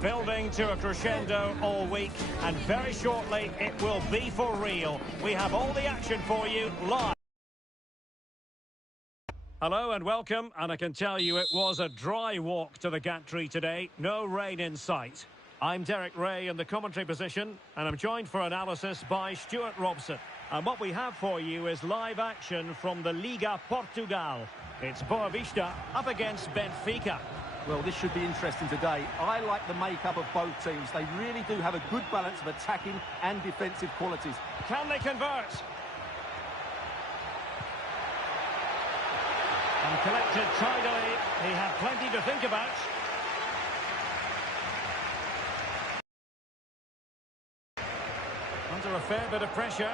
Building to a crescendo all week, and very shortly it will be for real. We have all the action for you live. Hello and welcome, and I can tell you it was a dry walk to the gantry today. No rain in sight. I'm Derek Ray in the commentary position, and I'm joined for analysis by Stuart Robson. And what we have for you is live action from the Liga Portugal. It's Boa Vista up against Benfica. Well, this should be interesting today. I like the makeup of both teams. They really do have a good balance of attacking and defensive qualities. Can they convert? And collected tidily. He had plenty to think about. Under a fair bit of pressure.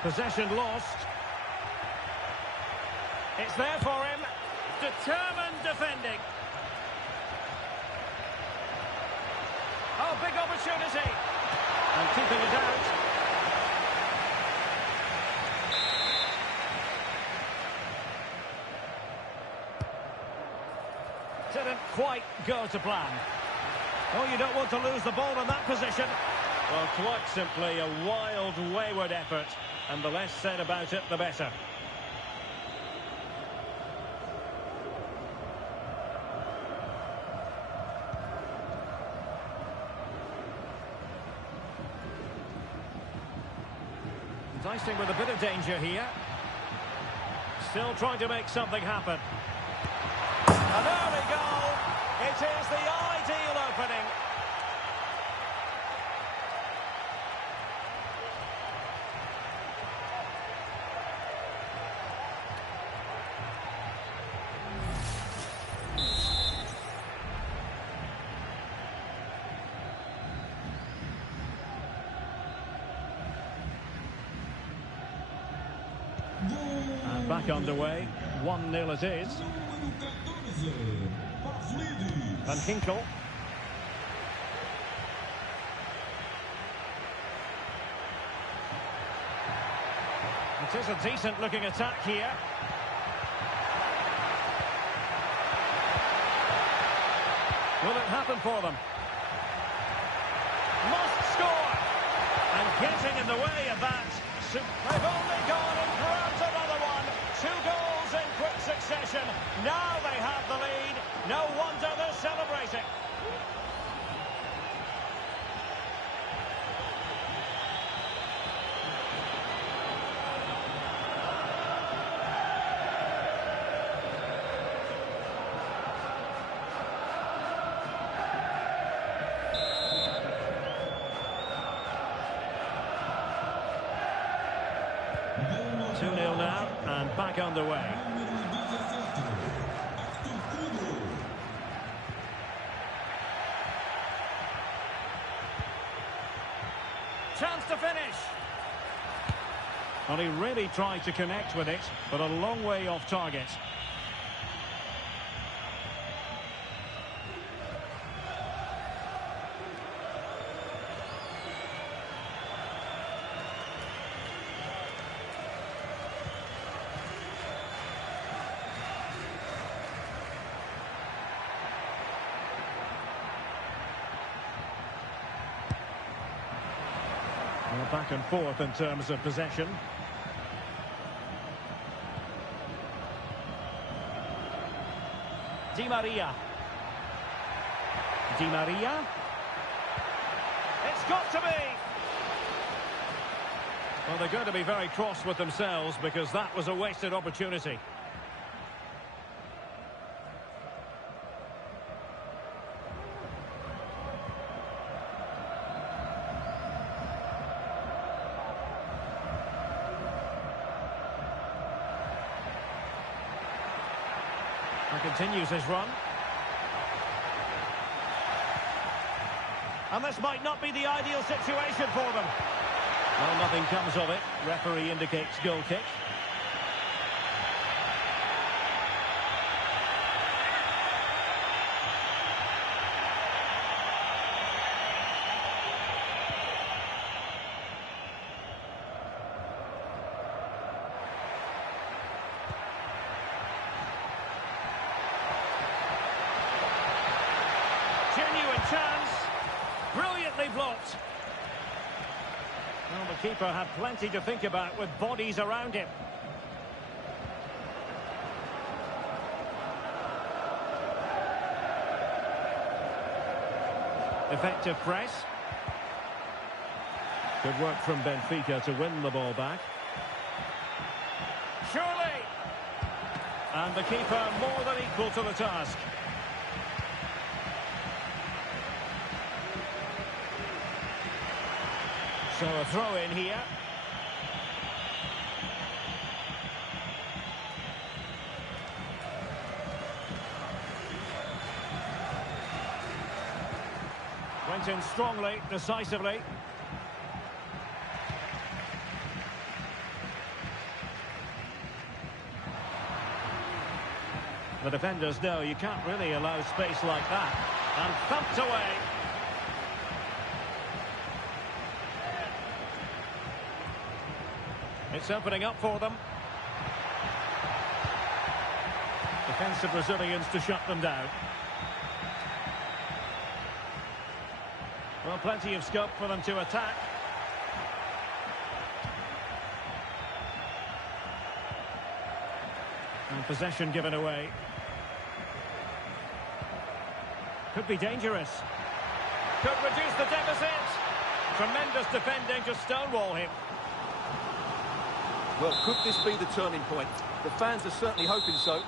Possession lost. It's there for him. Determined defending. Oh, big opportunity. And keeping it out. Didn't quite go to plan. Oh, you don't want to lose the ball in that position. Well, quite simply a wild, wayward effort. And the less said about it, the better. Dicing with a bit of danger here. Still trying to make something happen. And there we go. It is the ideal opening. And back underway, 1-0 it is. Van Ginkel. It is a decent looking attack here. Will it happen for them? Must score! And getting in the way of that. They've only gone and grabbed another one. 2 goals in quick succession. Now they have the lead. No wonder they're celebrating. Now, and back underway. Chance to finish. Well, he really tried to connect with it, but a long way off target. Well, back and forth in terms of possession. Di Maria. Di Maria. It's got to be! Well, they're going to be very cross with themselves because that was a wasted opportunity. Continues his run. And this might not be the ideal situation for them. Well, nothing comes of it. Referee indicates goal kick. Genuine chance. blocked. Well, the keeper had plenty to think about with bodies around him. Effective press. Good work from Benfica to win the ball back. Surely! And the keeper more than equal to the task. So a throw in here. Went in strongly, decisively. The defenders know you can't really allow space like that. And thumped away. It's opening up for them. Defensive Brazilians to shut them down. Well, plenty of scope for them to attack. And possession given away. Could be dangerous. Could reduce the deficit. Tremendous defending to stonewall him. Well, could this be the turning point? The fans are certainly hoping so.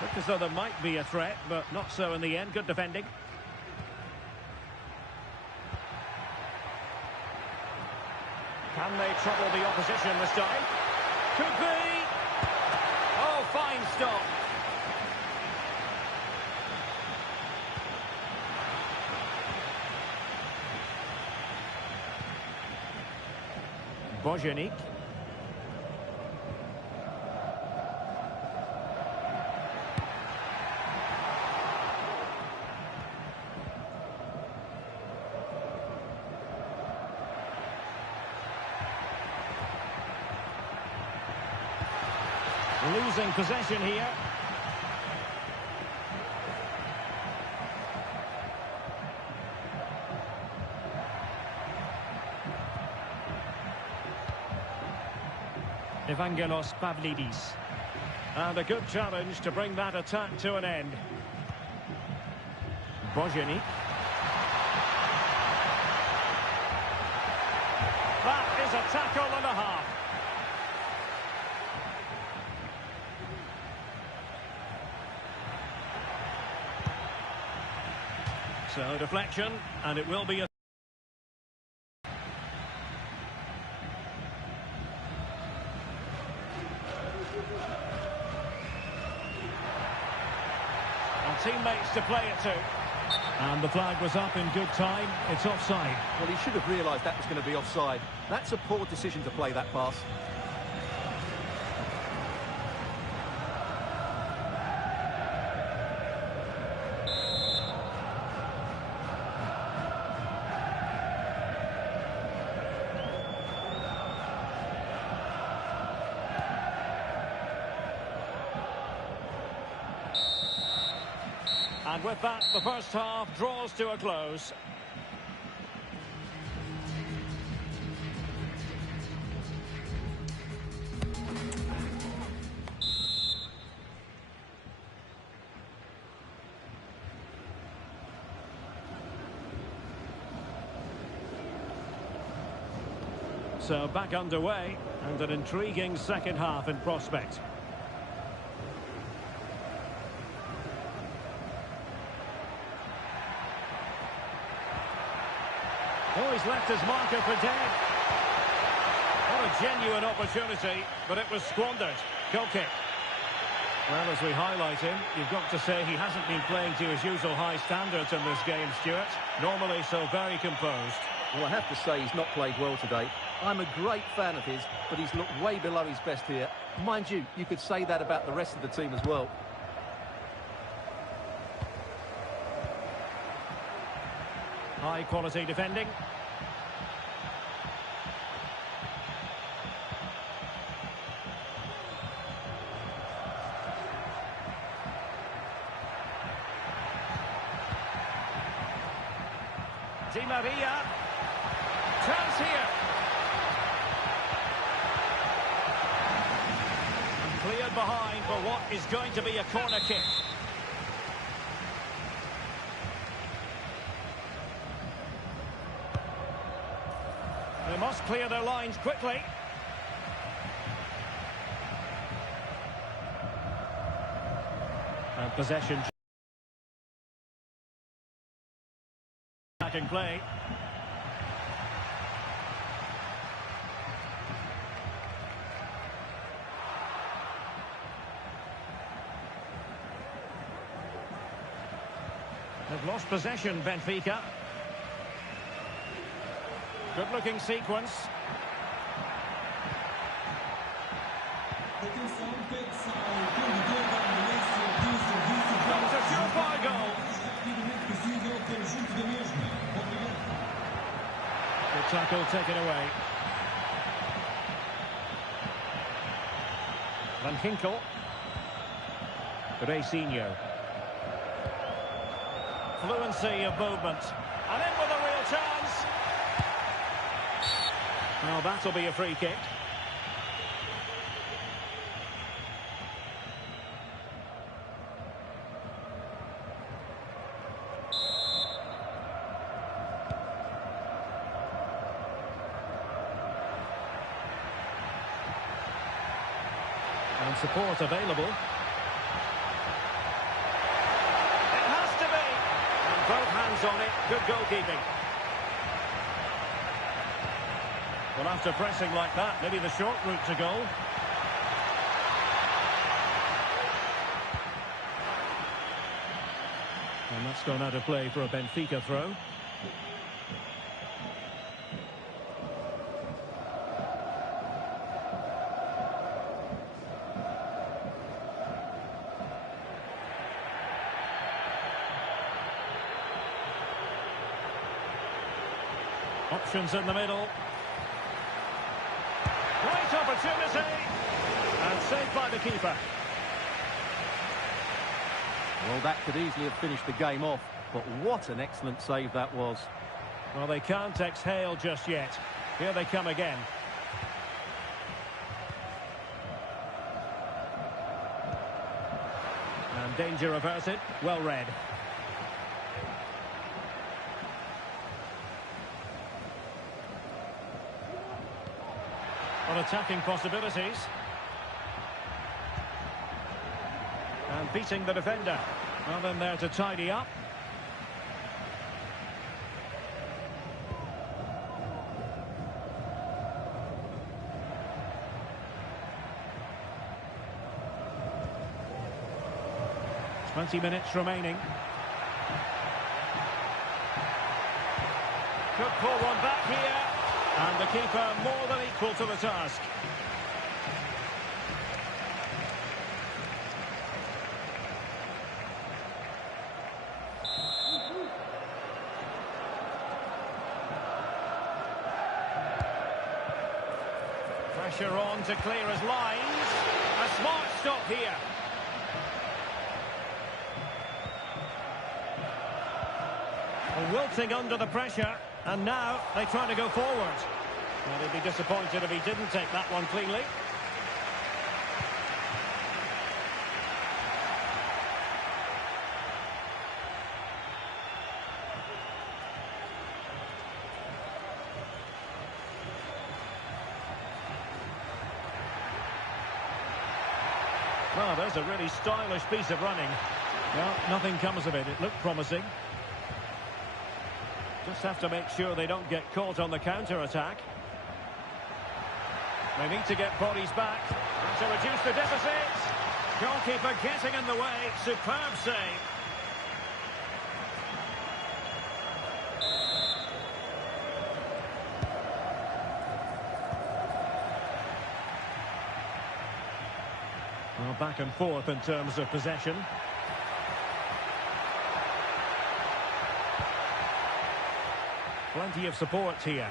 Looked as though there might be a threat, but not so in the end. Good defending. Can they trouble the opposition this time? Could be! Oh, fine stop. Bojanic. Losing possession here. Evangelos Pavlidis. And a good challenge to bring that attack to an end. Bojanic. That is a tackle and a half. So deflection, and it will be a... And teammates to play it to. And the flag was up in good time. It's offside. Well, he should have realised that was going to be offside. That's a poor decision to play that pass. And with that, the first half draws to a close. So back underway, and an intriguing second half in prospect. Oh, he's left his marker for dead. What a genuine opportunity, but it was squandered. Goal kick. Well, as we highlight him, you've got to say he hasn't been playing to his usual high standards in this game, Stuart. Normally so very composed. Well, I have to say he's not played well today. I'm a great fan of his, but he's looked way below his best here. Mind you, you could say that about the rest of the team as well. High quality defending. Di Maria. Chance here. And cleared behind for what is going to be a corner kick. They must clear their lines quickly. And possession. Attacking play. They've lost possession, Benfica. Good-looking sequence. That's a surefire goal. Good tackle taken away. Van Ginkel. Reysinho. Fluency of movement. And in with a real chance. Well, that'll be a free kick. And support available. It has to be. And both hands on it. Good goalkeeping. Well, after pressing like that, maybe the short route to goal. And that's gone out of play for a Benfica throw. Options in the middle. Great opportunity. And saved by the keeper. Well, that could easily have finished the game off, but what an excellent save that was. Well, they can't exhale just yet. Here they come again. And danger averted. Well read. On attacking possibilities. And beating the defender. Well, then there to tidy up. Twenty minutes remaining. Could pull one back here. And the keeper more than equal to the task. Pressure on to clear his lines. A smart stop here. Wilting under the pressure. And now they try to go forward. Well, they'd be disappointed if he didn't take that one cleanly. Well, there's a really stylish piece of running. Well, nothing comes of it. It looked promising. Just have to make sure they don't get caught on the counter-attack. They need to get bodies back and to reduce the deficit. Goalkeeper getting in the way. Superb save. Well, back and forth in terms of possession. Plenty of support here.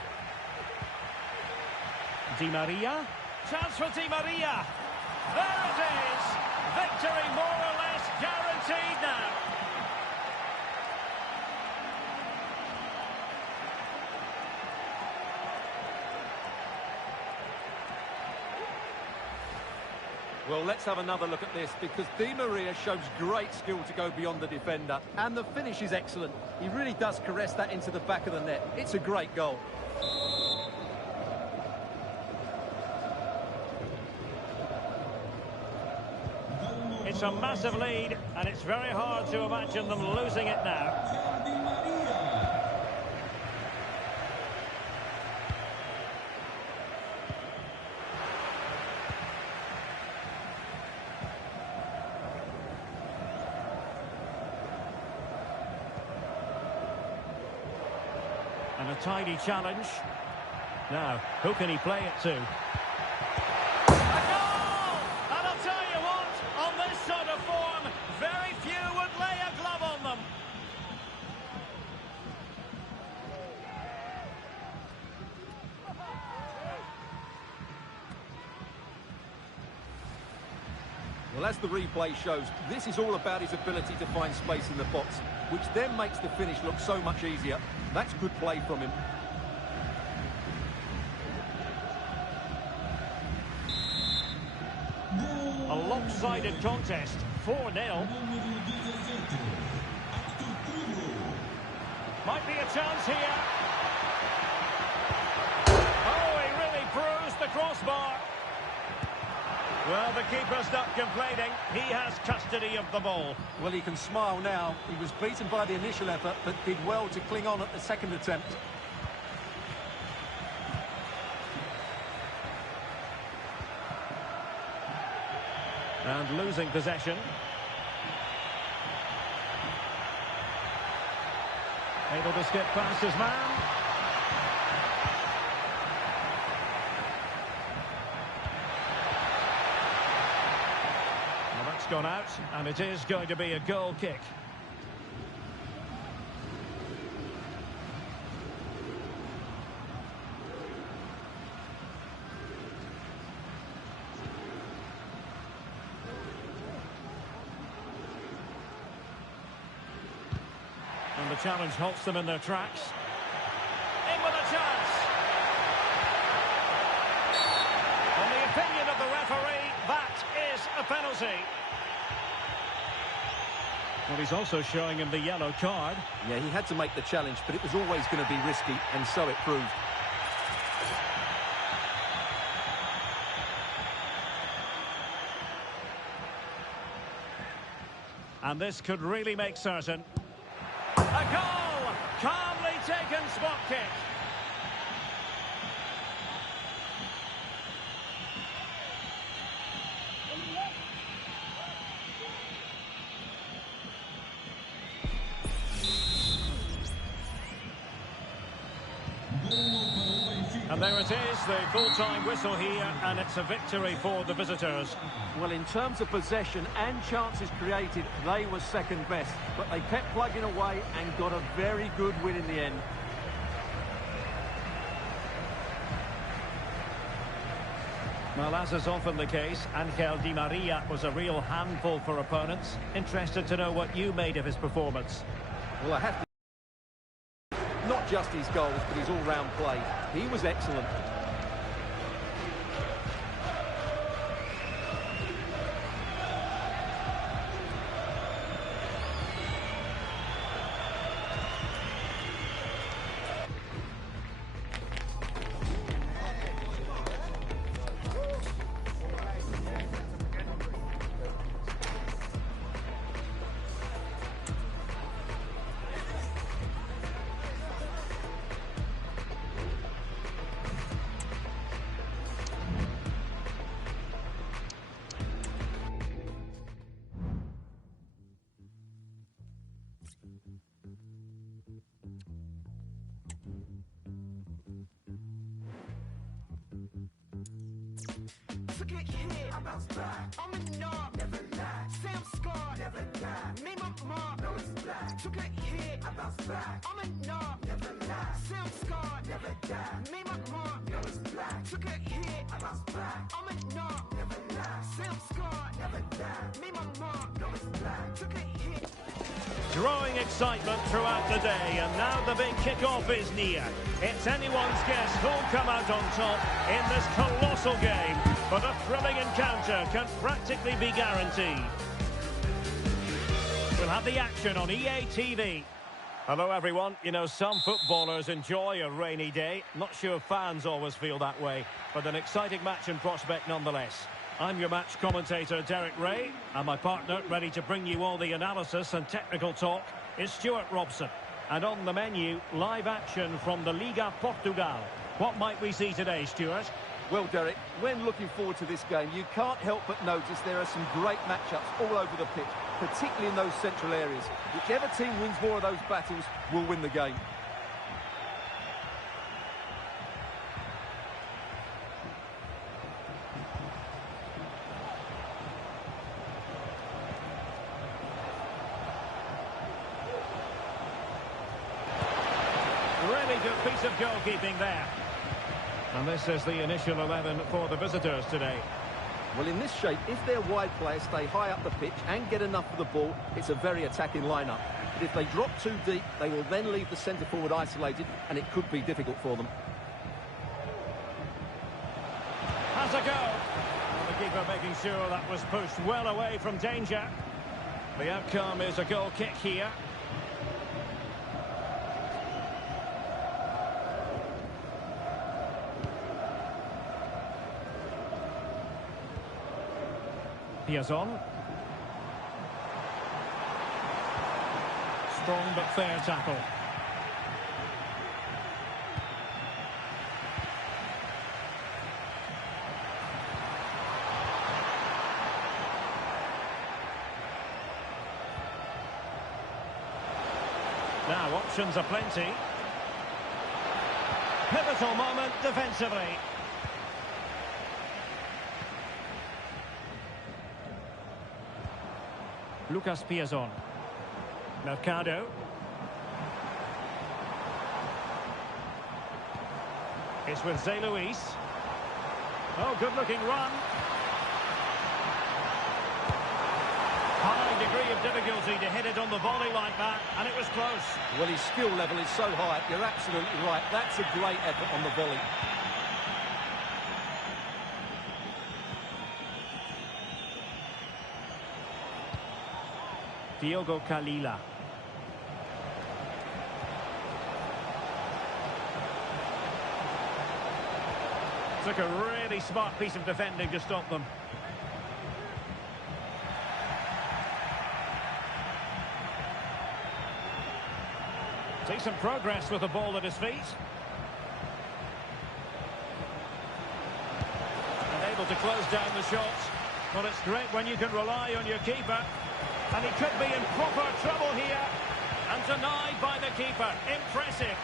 Di Maria. Chance for Di Maria. There it is. Victory more or less guaranteed now. Well, let's have another look at this, because Di Maria shows great skill to go beyond the defender. And the finish is excellent. He really does caress that into the back of the net. It's a great goal. It's a massive lead, and it's very hard to imagine them losing it now. And a tidy challenge. Now, who can he play it to? A goal! And I'll tell you what, on this sort of form, very few would lay a glove on them. Well, as the replay shows, this is all about his ability to find space in the box, which then makes the finish look so much easier. That's good play from him. A lopsided contest, 4-0. Might be a chance here. Oh, he really bruised the crossbar. Well, the keeper's not complaining. He has custody of the ball. Well, he can smile now. He was beaten by the initial effort, but did well to cling on at the second attempt. And losing possession. Able to skip past his man. Well, that's gone out, and it is going to be a goal kick. And the challenge halts them in their tracks. In with a chance. On the opinion of the referee, that is a penalty. Well, he's also showing him the yellow card. Yeah, he had to make the challenge, but it was always going to be risky, and so it proved. And this could really make certain. A goal! Calmly taken spot kick. And there it is, the full-time whistle here, and it's a victory for the visitors. Well, in terms of possession and chances created, they were second best, but they kept plugging away and got a very good win in the end. Well, as is often the case, Angel Di Maria was a real handful for opponents. Interested to know what you made of his performance. Well, I have to... Not just his goals, but his all-round play. He was excellent. Took a hit, I bounced back. I'm a knob, never lie. Sam Scott, never die. Made my mark, no it's black. Took a hit, I bounced back. I'm a knob, never lie. Sam Scott, never die. Made my mark, no it's black. Took a hit, I bounced back. I'm a knob, never lie. Sam Scott, never die. Made my mark, no it's black. Took a hit. Growing excitement throughout the day, and now the big kick-off is near. It's anyone's guess who'll come out on top in this colossal game. But a thrilling encounter can practically be guaranteed. We'll have the action on EA TV. Hello everyone. You know, some footballers enjoy a rainy day. Not sure fans always feel that way, but an exciting match in prospect nonetheless. I'm your match commentator Derek Ray, and my partner ready to bring you all the analysis and technical talk is Stuart Robson. And on the menu, live action from the Liga Portugal. What might we see today, Stuart? Well, Derek, when looking forward to this game, you can't help but notice there are some great matchups all over the pitch, particularly in those central areas. Whichever team wins more of those battles will win the game. Really good piece of goalkeeping there. And this is the initial 11 for the visitors today. Well, in this shape, if their wide players stay high up the pitch and get enough of the ball, it's a very attacking lineup. But if they drop too deep, they will then leave the centre forward isolated, and it could be difficult for them. Has a go. And the keeper making sure that was pushed well away from danger. The outcome is a goal kick here. Piazon. Strong but fair tackle. Now options are plenty. Pivotal moment defensively. Lucas Piazon. Mercado. It's with Zé Luis. Oh, good-looking run. High degree of difficulty to hit it on the volley like that, and it was close. Well, his skill level is so high, you're absolutely right. That's a great effort on the volley. Diogo Kalila. Took a really smart piece of defending to stop them. Decent progress with the ball at his feet. And able to close down the shots. Well, it's great when you can rely on your keeper. And he could be in proper trouble here. And denied by the keeper. Impressive.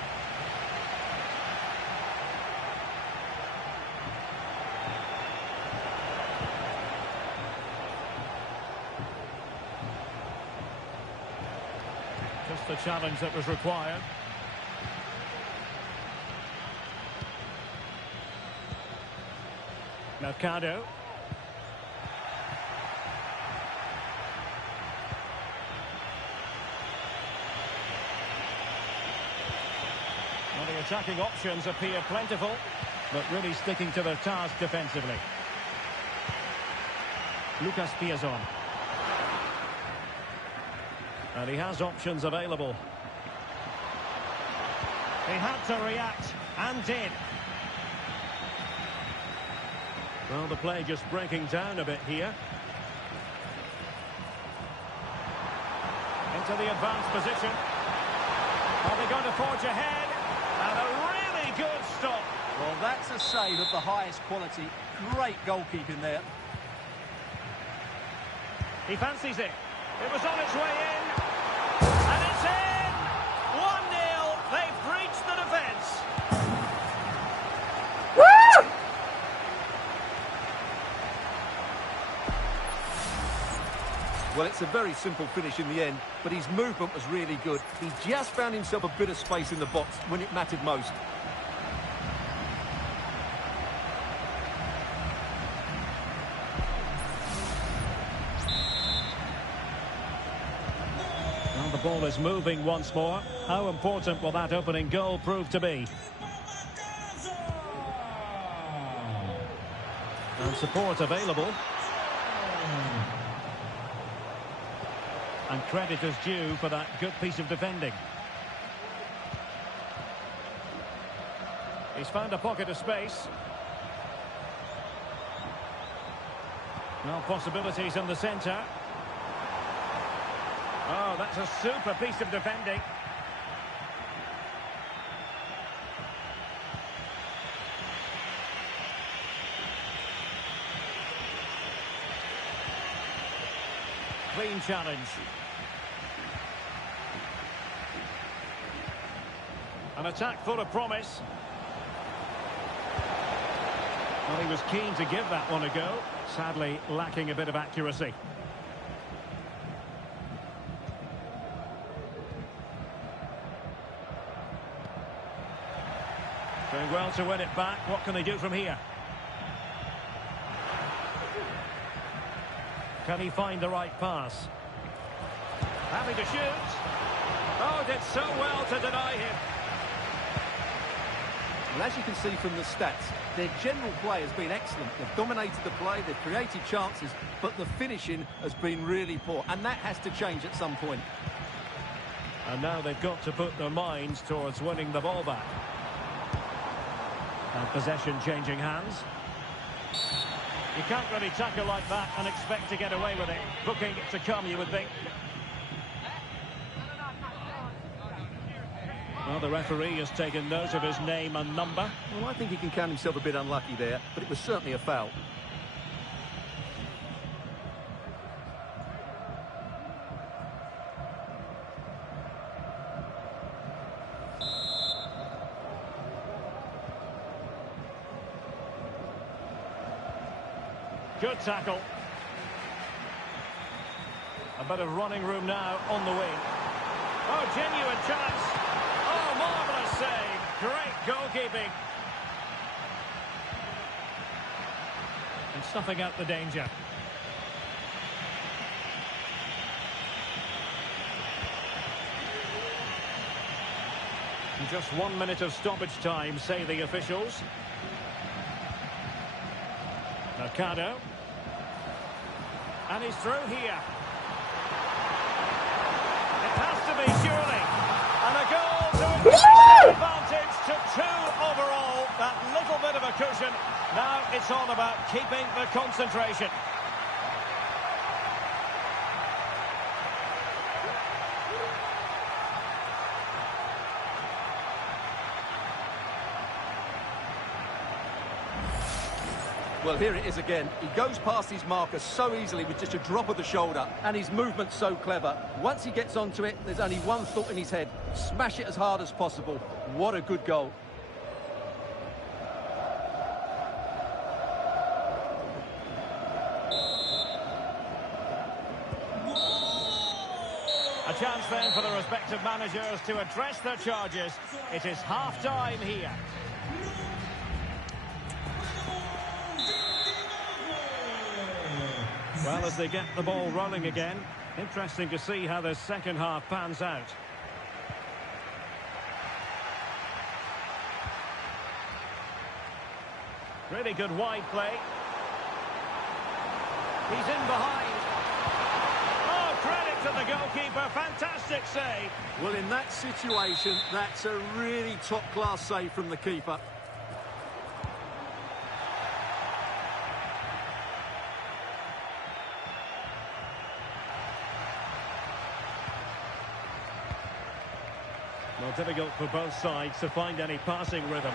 Just the challenge that was required. Mercado. Well, the attacking options appear plentiful, but really sticking to their task defensively. Lucas Piazon. And he has options available. He had to react, and did. Well, the play just breaking down a bit here. Into the advanced position. Are they going to forge ahead? And a really good stop. Well, that's a save of the highest quality. Great goalkeeping there. He fancies it. It was on its way in. And it's in! 1-0. They've breached the defence. Woo! Well, it's a very simple finish in the end, but his movement was really good. He just found himself a bit of space in the box when it mattered most. Well, the ball is moving once more. How important will that opening goal prove to be? And support available. And credit is due for that good piece of defending. He's found a pocket of space. No possibilities in the centre. Oh, that's a super piece of defending. Clean challenge. An attack full of promise. Well, he was keen to give that one a go. Sadly, lacking a bit of accuracy. Doing well to win it back. What can they do from here? Can he find the right pass? Having to shoot. Oh, did so well to deny him. Well, as you can see from the stats, their general play has been excellent. They've dominated the play, they've created chances, but the finishing has been really poor, and that has to change at some point. And now they've got to put their minds towards winning the ball back. And possession changing hands. You can't really tackle like that and expect to get away with it. Booking to come, you would think. Well, the referee has taken note of his name and number. Well, I think he can count himself a bit unlucky there, but it was certainly a foul. Good tackle. A bit of running room now on the wing. Oh, genuine chance. Oh, marvellous save. Great goalkeeping. And snuffing out the danger. And just 1 minute of stoppage time, say the officials. Mercado. And he's through here. It has to be, surely. And a goal to increase the advantage to 2 overall. That little bit of a cushion. Now it's all about keeping the concentration. Well, here it is again. He goes past his marker so easily with just a drop of the shoulder, and his movement's so clever. Once he gets onto it, there's only one thought in his head. Smash it as hard as possible. What a good goal. A chance then for the respective managers to address their charges. It is half-time here. Well, as they get the ball rolling again, interesting to see how the second half pans out. Really good wide play. He's in behind. Oh, credit to the goalkeeper. Fantastic save. Well, in that situation, that's a really top-class save from the keeper. Well, difficult for both sides to find any passing rhythm.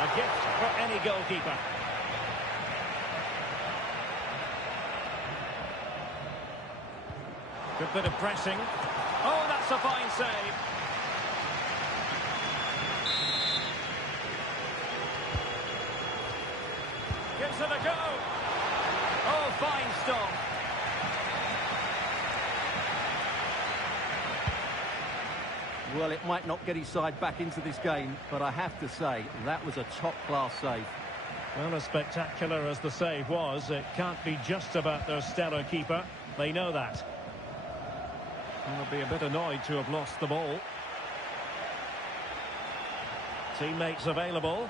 A gift for any goalkeeper. Good bit of pressing. Oh, that's a fine save. Gives it a go. Oh, fine stop. Well, it might not get his side back into this game, but I have to say, that was a top-class save. Well, as spectacular as the save was, it can't be just about their stellar keeper. They know that. And they'll be a bit annoyed to have lost the ball. Teammates available.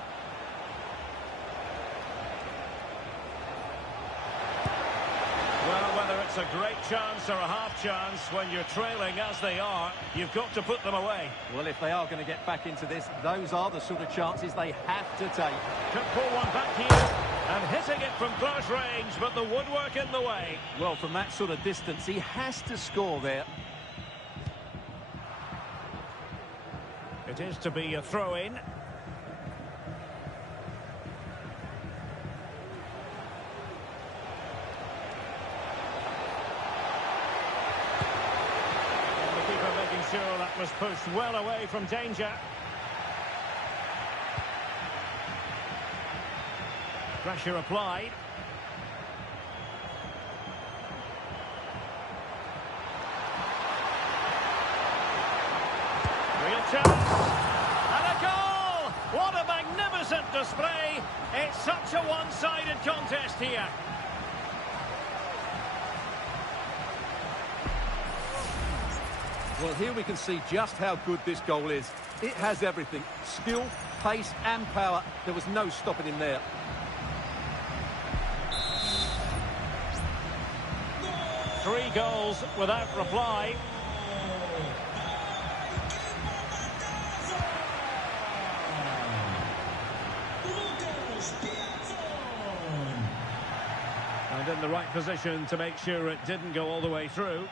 it's a great chance or a half chance when you're trailing as they are. You've got to put them away. Well, if they are going to get back into this, those are the sort of chances they have to take. Could pull one back here. And hitting it from close range, but the woodwork in the way. Well, from that sort of distance, he has to score there. It is to be a throw-in. And the keeper making sure that was pushed well away from danger. Pressure applied. Real chance. And a goal! What a magnificent display. It's such a one-sided contest here. Well, here we can see just how good this goal is. It has everything. Skill, pace and power. There was no stopping him there. Three goals without reply. And in the right position to make sure it didn't go all the way through.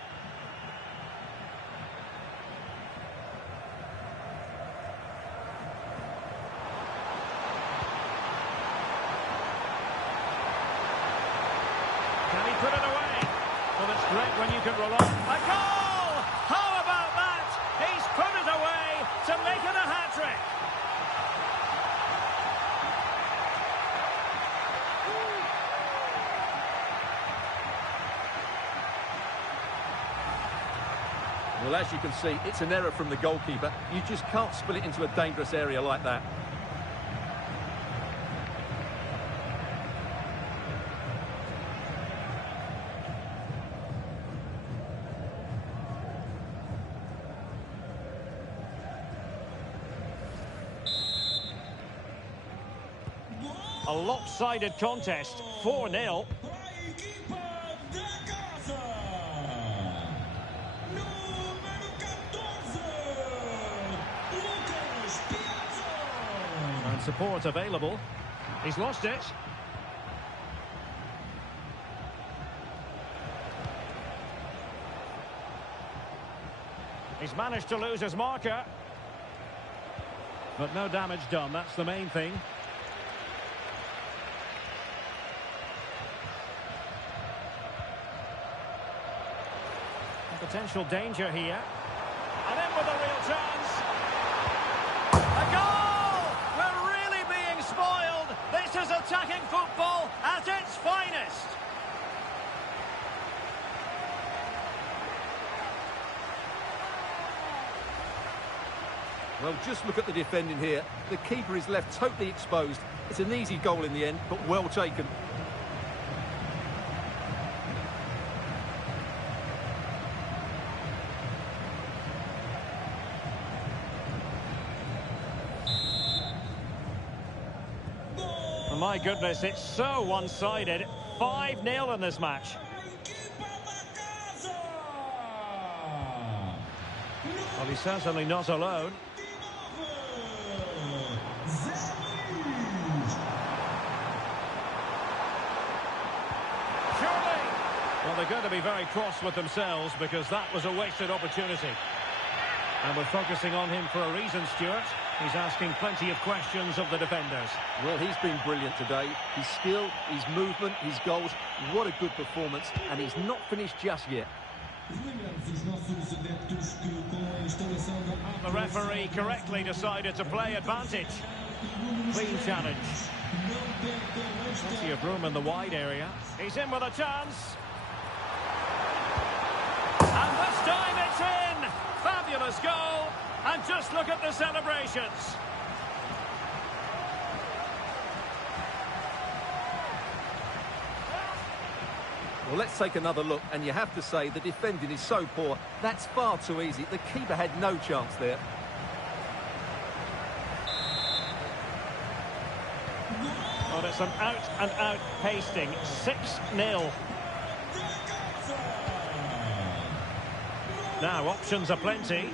Can he put it away? Well, it's great when you can roll on. A goal! How about that? He's put it away to make it a hat-trick. Well, as you can see, it's an error from the goalkeeper. You just can't spill it into a dangerous area like that. A lopsided contest, 4-0. And support available. He's lost it. He's managed to lose his marker. But no damage done, that's the main thing. Potential danger here. And in with a real chance. A goal! We're really being spoiled. This is attacking football at its finest. Well, just look at the defending here. The keeper is left totally exposed. It's an easy goal in the end, but well taken. My goodness, it's so one-sided. 5-0 in this match. Well, he's certainly not alone. Surely! Well, they're going to be very cross with themselves because that was a wasted opportunity. And we're focusing on him for a reason, Stuart. He's asking plenty of questions of the defenders. Well, he's been brilliant today. His skill, his movement, his goals. What a good performance. And he's not finished just yet. The referee correctly decided to play advantage. Clean challenge. Plenty of room in the wide area. He's in with a chance. And this time it's in. Fabulous goal. And just look at the celebrations. Well, let's take another look, and you have to say the defending is so poor. That's far too easy. The keeper had no chance there. Well, it's an out-and-out pasting. 6-0. Now, options are plenty.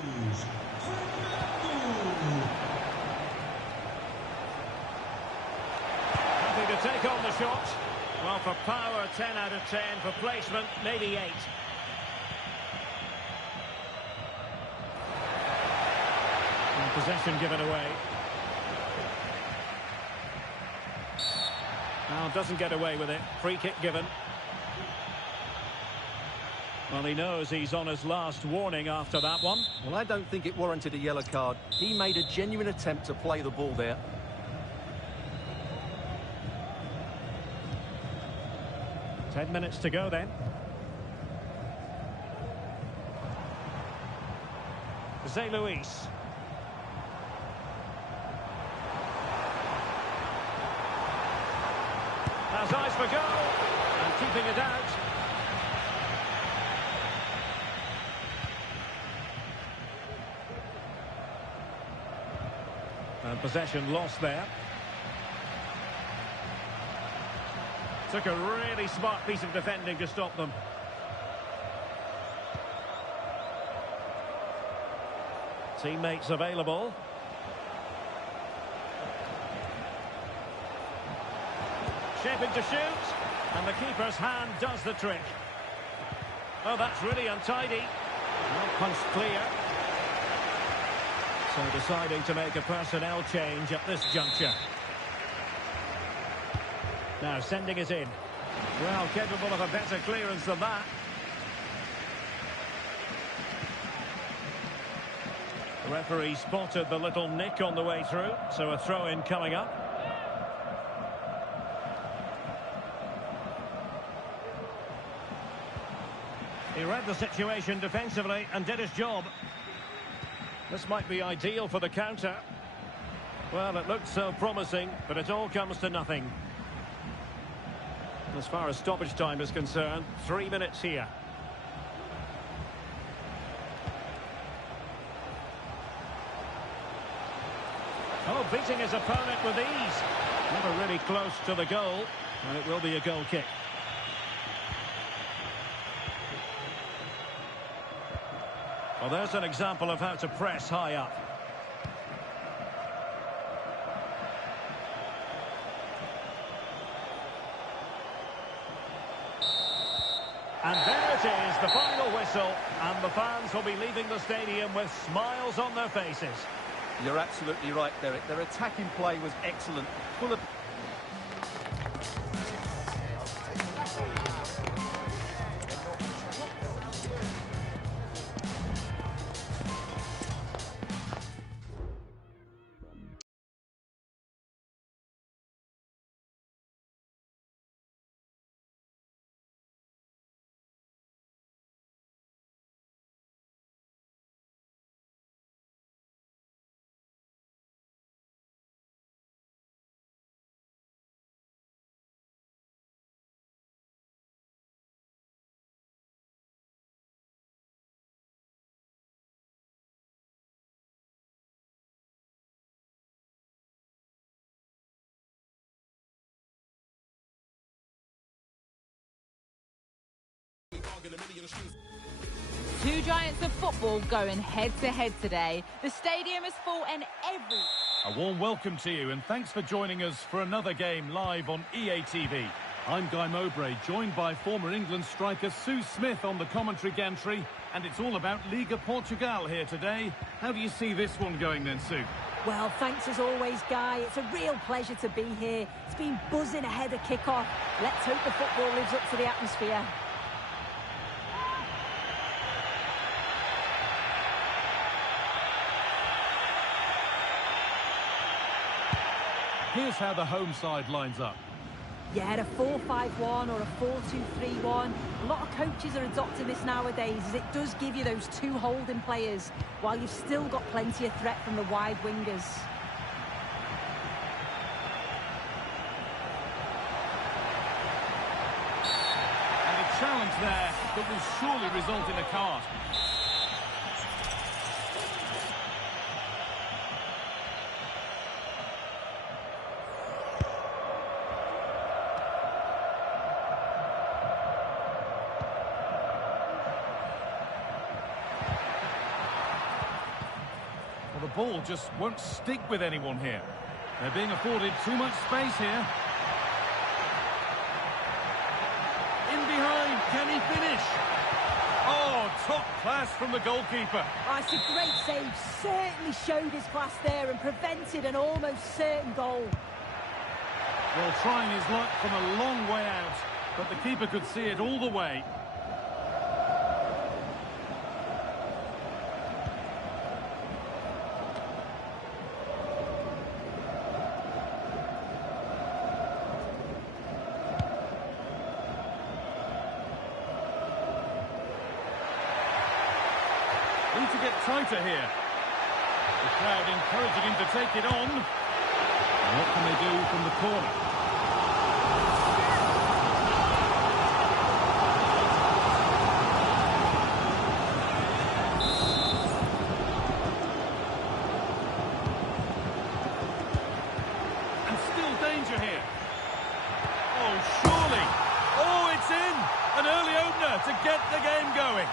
Happy to take on the shot. Well, for power, 10 out of 10. For placement, maybe 8. And possession given away. Now, doesn't get away with it. Free kick given. Well, he knows he's on his last warning after that one. Well, I don't think it warranted a yellow card. He made a genuine attempt to play the ball there. Ten minutes to go then. Zé Luis. Has eyes for goal. And keeping it out. And possession lost there. Took a really smart piece of defending to stop them. Teammates available. Shaping to shoot. And the keeper's hand does the trick. Oh, that's really untidy. Well, punched clear. So deciding to make a personnel change at this juncture. Now sending it in. Well, capable of a better clearance than that. The referee spotted the little nick on the way through, so a throw-in coming up. He read the situation defensively and did his job. This might be ideal for the counter. Well, it looked so promising, but it all comes to nothing. As far as stoppage time is concerned, 3 minutes here. Oh, beating his opponent with ease. Never really close to the goal, and it will be a goal kick. Well, there's an example of how to press high up. And there it is, the final whistle, and the fans will be leaving the stadium with smiles on their faces. You're absolutely right, Derek. Their attacking play was excellent, full of... Two giants of football going head-to-head today. The stadium is full and every... A warm welcome to you and thanks for joining us for another game live on EA TV. I'm Guy Mowbray, joined by former England striker Sue Smith on the commentary gantry, and it's all about Liga Portugal here today. How do you see this one going then, Sue? Well, thanks as always, Guy. It's a real pleasure to be here. It's been buzzing ahead of kick-off. Let's hope the football lives up to the atmosphere. Here's how the home side lines up. Yeah, a 4-5-1 or a 4-2-3-1. A lot of coaches are adopting this nowadays, as it does give you those two holding players, while you've still got plenty of threat from the wide wingers. And a challenge there that will surely result in a card. The ball just won't stick with anyone here. They're being afforded too much space here. In behind, can he finish? Oh, top class from the goalkeeper. Oh, it's a great save. Certainly showed his class there and prevented an almost certain goal. Well, trying his luck from a long way out, but the keeper could see it all the way. Need to get tighter here. The crowd encouraging him to take it on. What can they do from the corner? And still danger here. Oh, surely. Oh, it's in. An early opener to get the game going.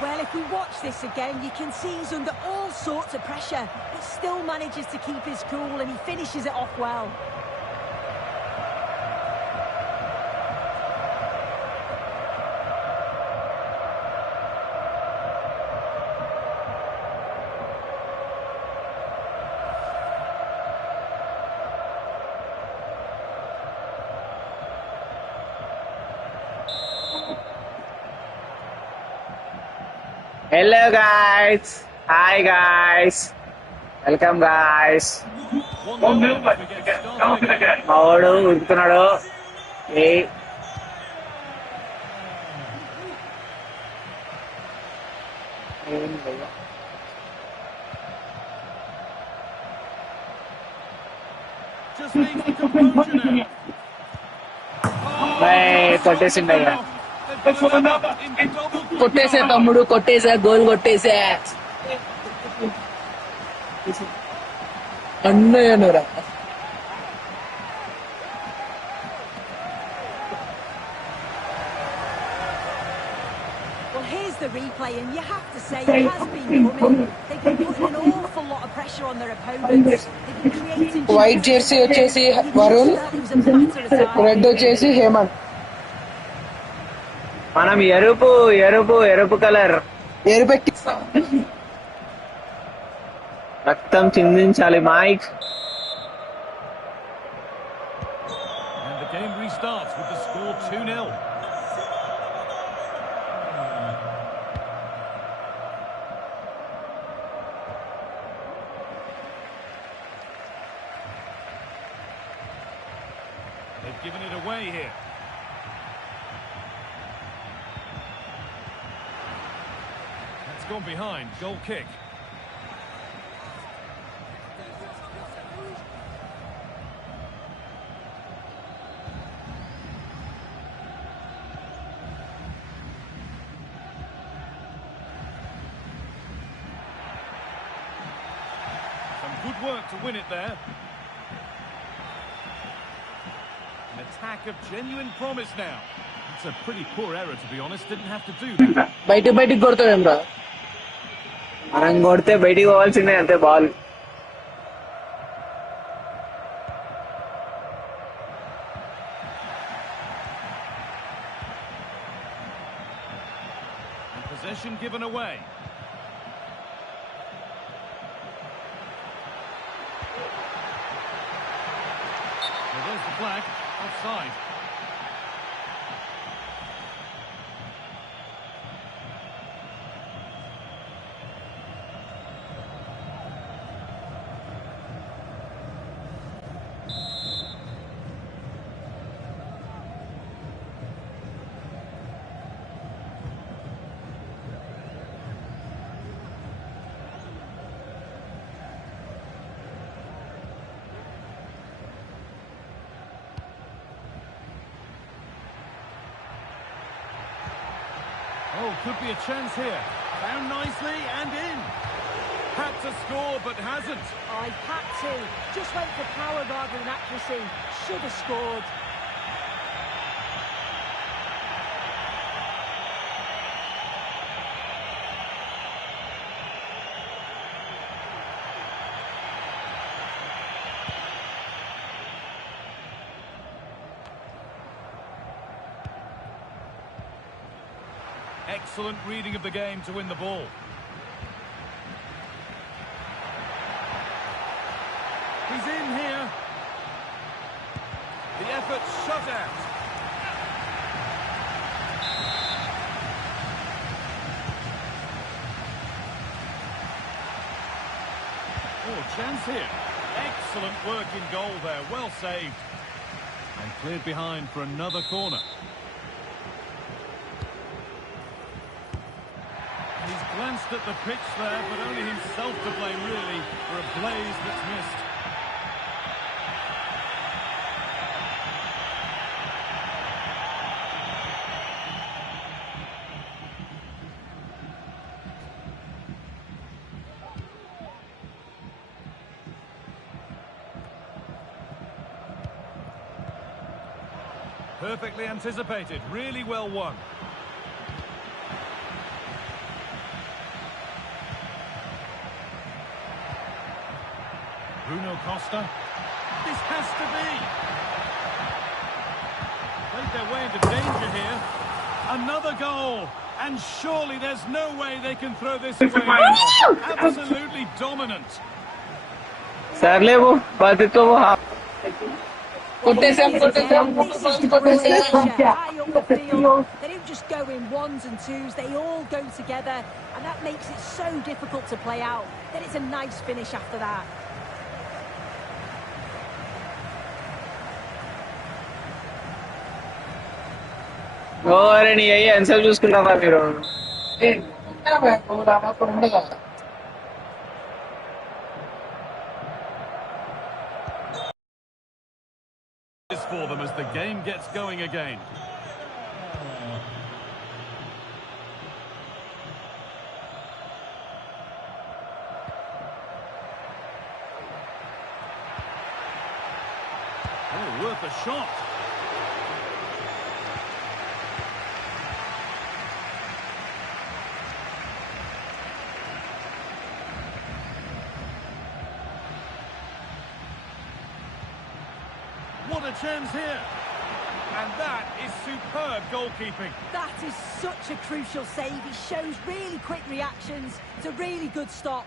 Well, if we watch this again, you can see he's under all sorts of pressure, but still manages to keep his cool and he finishes it off well. Hello guys, hi guys, welcome guys. Mavadu urutunadu. Hey. Just needs the composure now. Hey, kottesindaya. కొట్టేసే తమ్ముడు కొట్టేసా goal కొట్టేసా అన్నయ్యనురా Well, here's the replay, and you have to say it has been coming. They've been putting an awful lot of pressure on their opponents. They've been creating... white Jersey వచ్చేసి Varun, red వచ్చేసి హేమంత్. మనం ఎరుపు colour ఎరుపెట్టి రక్తం చిందించాలి mic. And the game restarts with the score 2-0. They've given it away here. That's gone behind. Goal kick. Some good work to win it there. An attack of genuine promise now. It's a pretty poor error, to be honest. Didn't have to do that. బయటికి కొడతావేమ్రా? మనం కొడితే బయటికి పోవాల్సిందే అంతే ball. And possession given away. Well, there's the flag. Offside. Oh, could be a chance here. Found nicely and in. Had to score, but hasn't. I had to. Just went for power rather than accuracy. Should have scored. Excellent reading of the game to win the ball. He's in here. The effort shut out. Oh, chance here. Excellent work in goal there. Well saved. And cleared behind for another corner. He's glanced at the pitch there, but only himself to blame, really, for a blaze that's missed. Perfectly anticipated, really well won. Bruno Costa. This has to be. Played their way into danger here. Another goal. And surely there's no way they can throw this away now. Absolutely dominant. Sadly, High up the field. They don't just go in ones and twos, they all go together, and that makes it so difficult to play out. Then it's a nice finish after that. अरे नहीं यही answer choose करना था मेरा For them as the game gets going again. Oh, worth a shot. What a chance here. And that is superb goalkeeping. That is such a crucial save. He shows really quick reactions. It's a really good stop.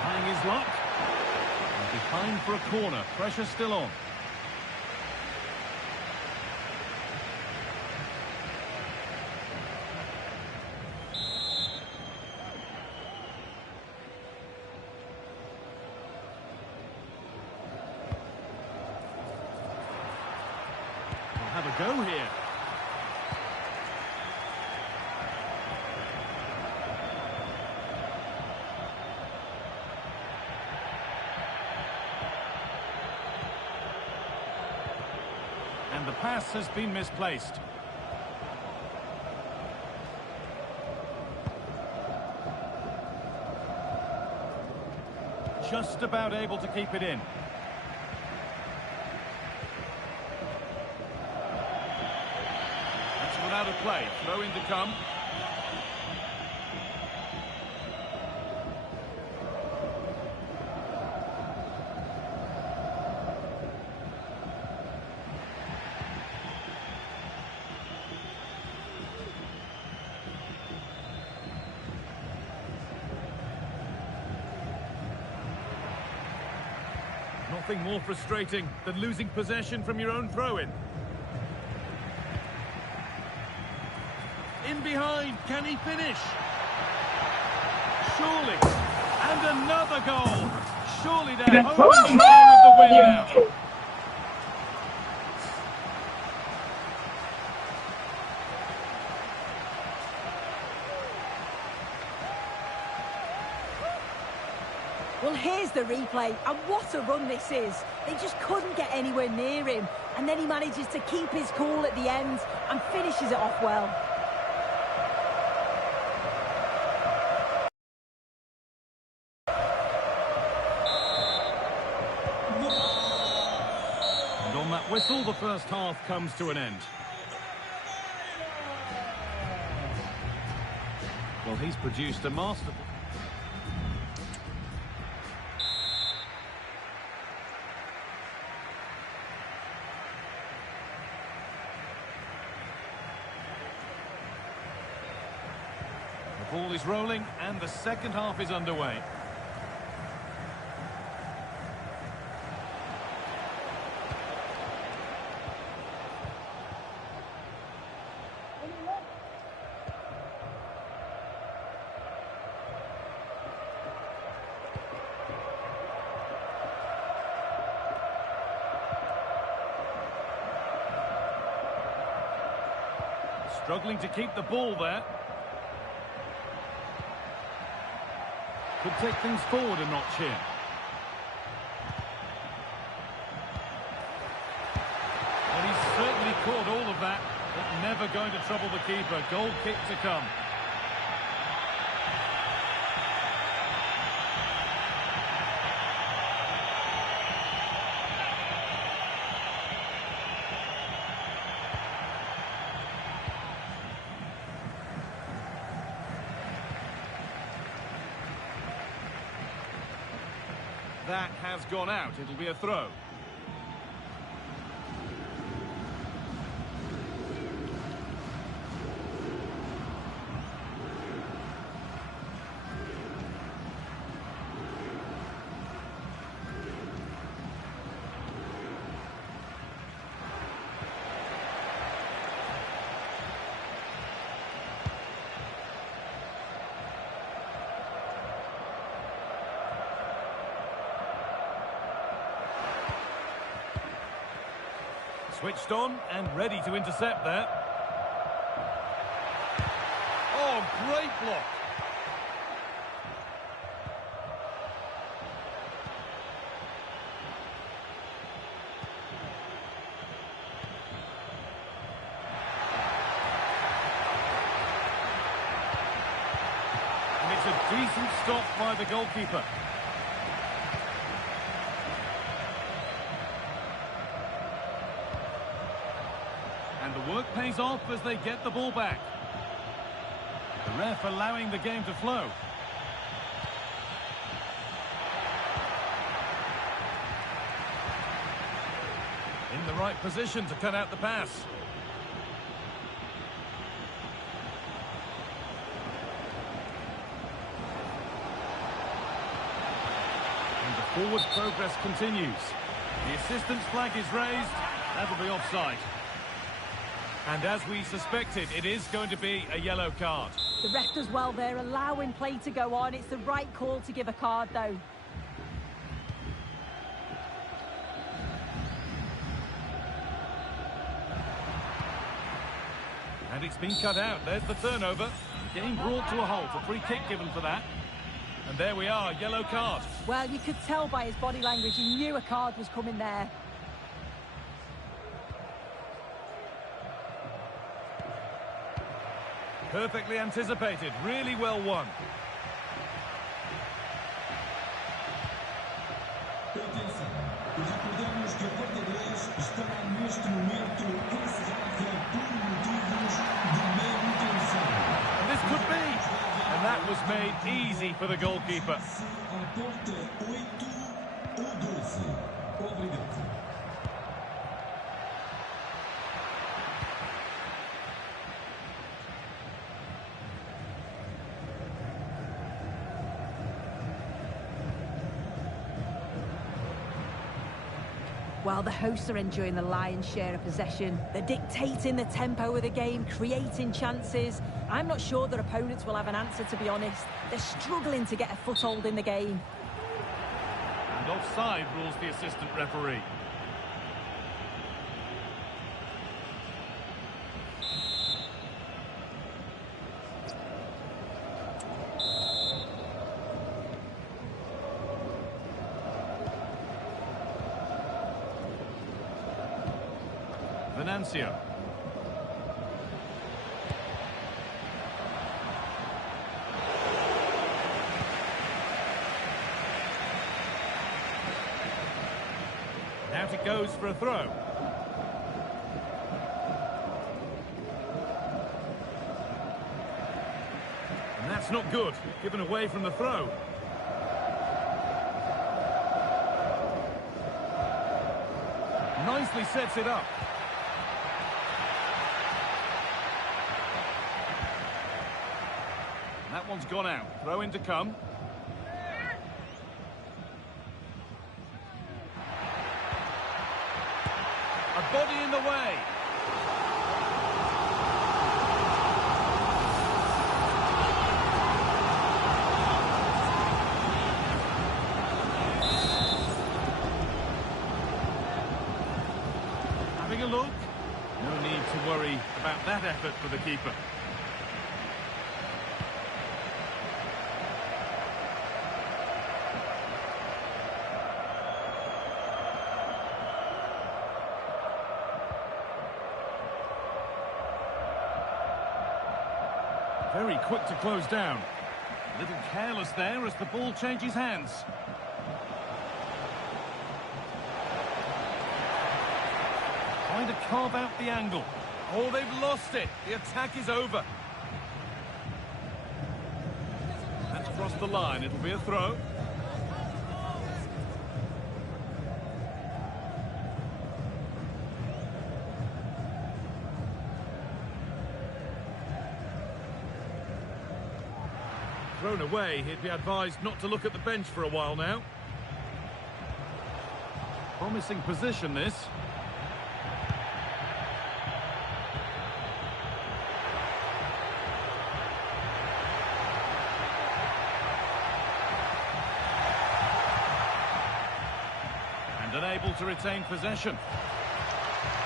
Trying his luck. And behind for a corner. Pressure still on. Have a go here. And the pass has been misplaced. Just about able to keep it in. Out of play, throw in to come. Nothing more frustrating than losing possession from your own throw-in. In behind, can he finish? Surely. And another goal. Surely they're home with the win now. Well, here's the replay, and what a run this is. They just couldn't get anywhere near him, and then he manages to keep his cool at the end and finishes it off well. And on that whistle, the first half comes to an end. Well, he's produced a masterful... The ball is rolling and the second half is underway. Struggling to keep the ball there. Could take things forward a notch here. Well, he's certainly caught all of that, but never going to trouble the keeper. Goal kick to come. That has gone out. It'll be a throw. Switched on and ready to intercept there. Oh, great block. And it's a decent stop by the goalkeeper. And the work pays off as they get the ball back. The ref allowing the game to flow. In the right position to cut out the pass. And the forward progress continues. The assistant's flag is raised. That'll be offside. And as we suspected, it is going to be a yellow card. The ref does well there, allowing play to go on. It's the right call to give a card, though. And it's been cut out. There's the turnover. The game brought to a halt. A free kick given for that. And there we are, yellow card. Well, you could tell by his body language he knew a card was coming there. Perfectly anticipated, really well won. And this could be. And that was made easy for the goalkeeper. While the hosts are enjoying the lion's share of possession, they're dictating the tempo of the game, creating chances. I'm not sure their opponents will have an answer, to be honest. They're struggling to get a foothold in the game. And offside rules the assistant referee. Asensio. Out it goes for a throw. And that's not good. Given away from the throw. Nicely sets it up. That one's gone out. Throw in to come. A body in the way. Having a look. No need to worry about that effort for the keeper. Very quick to close down. A little careless there as the ball changes hands. Trying to carve out the angle. Oh, they've lost it. The attack is over. That's crossed the line. It'll be a throw. Thrown away. He'd be advised not to look at the bench for a while now. Promising position, this. And unable to retain possession.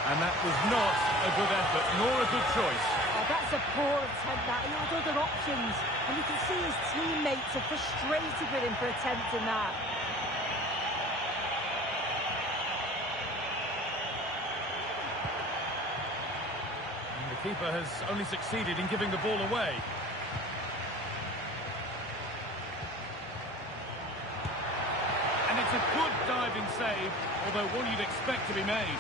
And that was not a good effort, nor a good choice. Oh, that's a poor attempt, that. He had other options. And you can see his teammates are frustrated with him for attempting that. And the keeper has only succeeded in giving the ball away. And it's a good diving save, although one you'd expect to be made.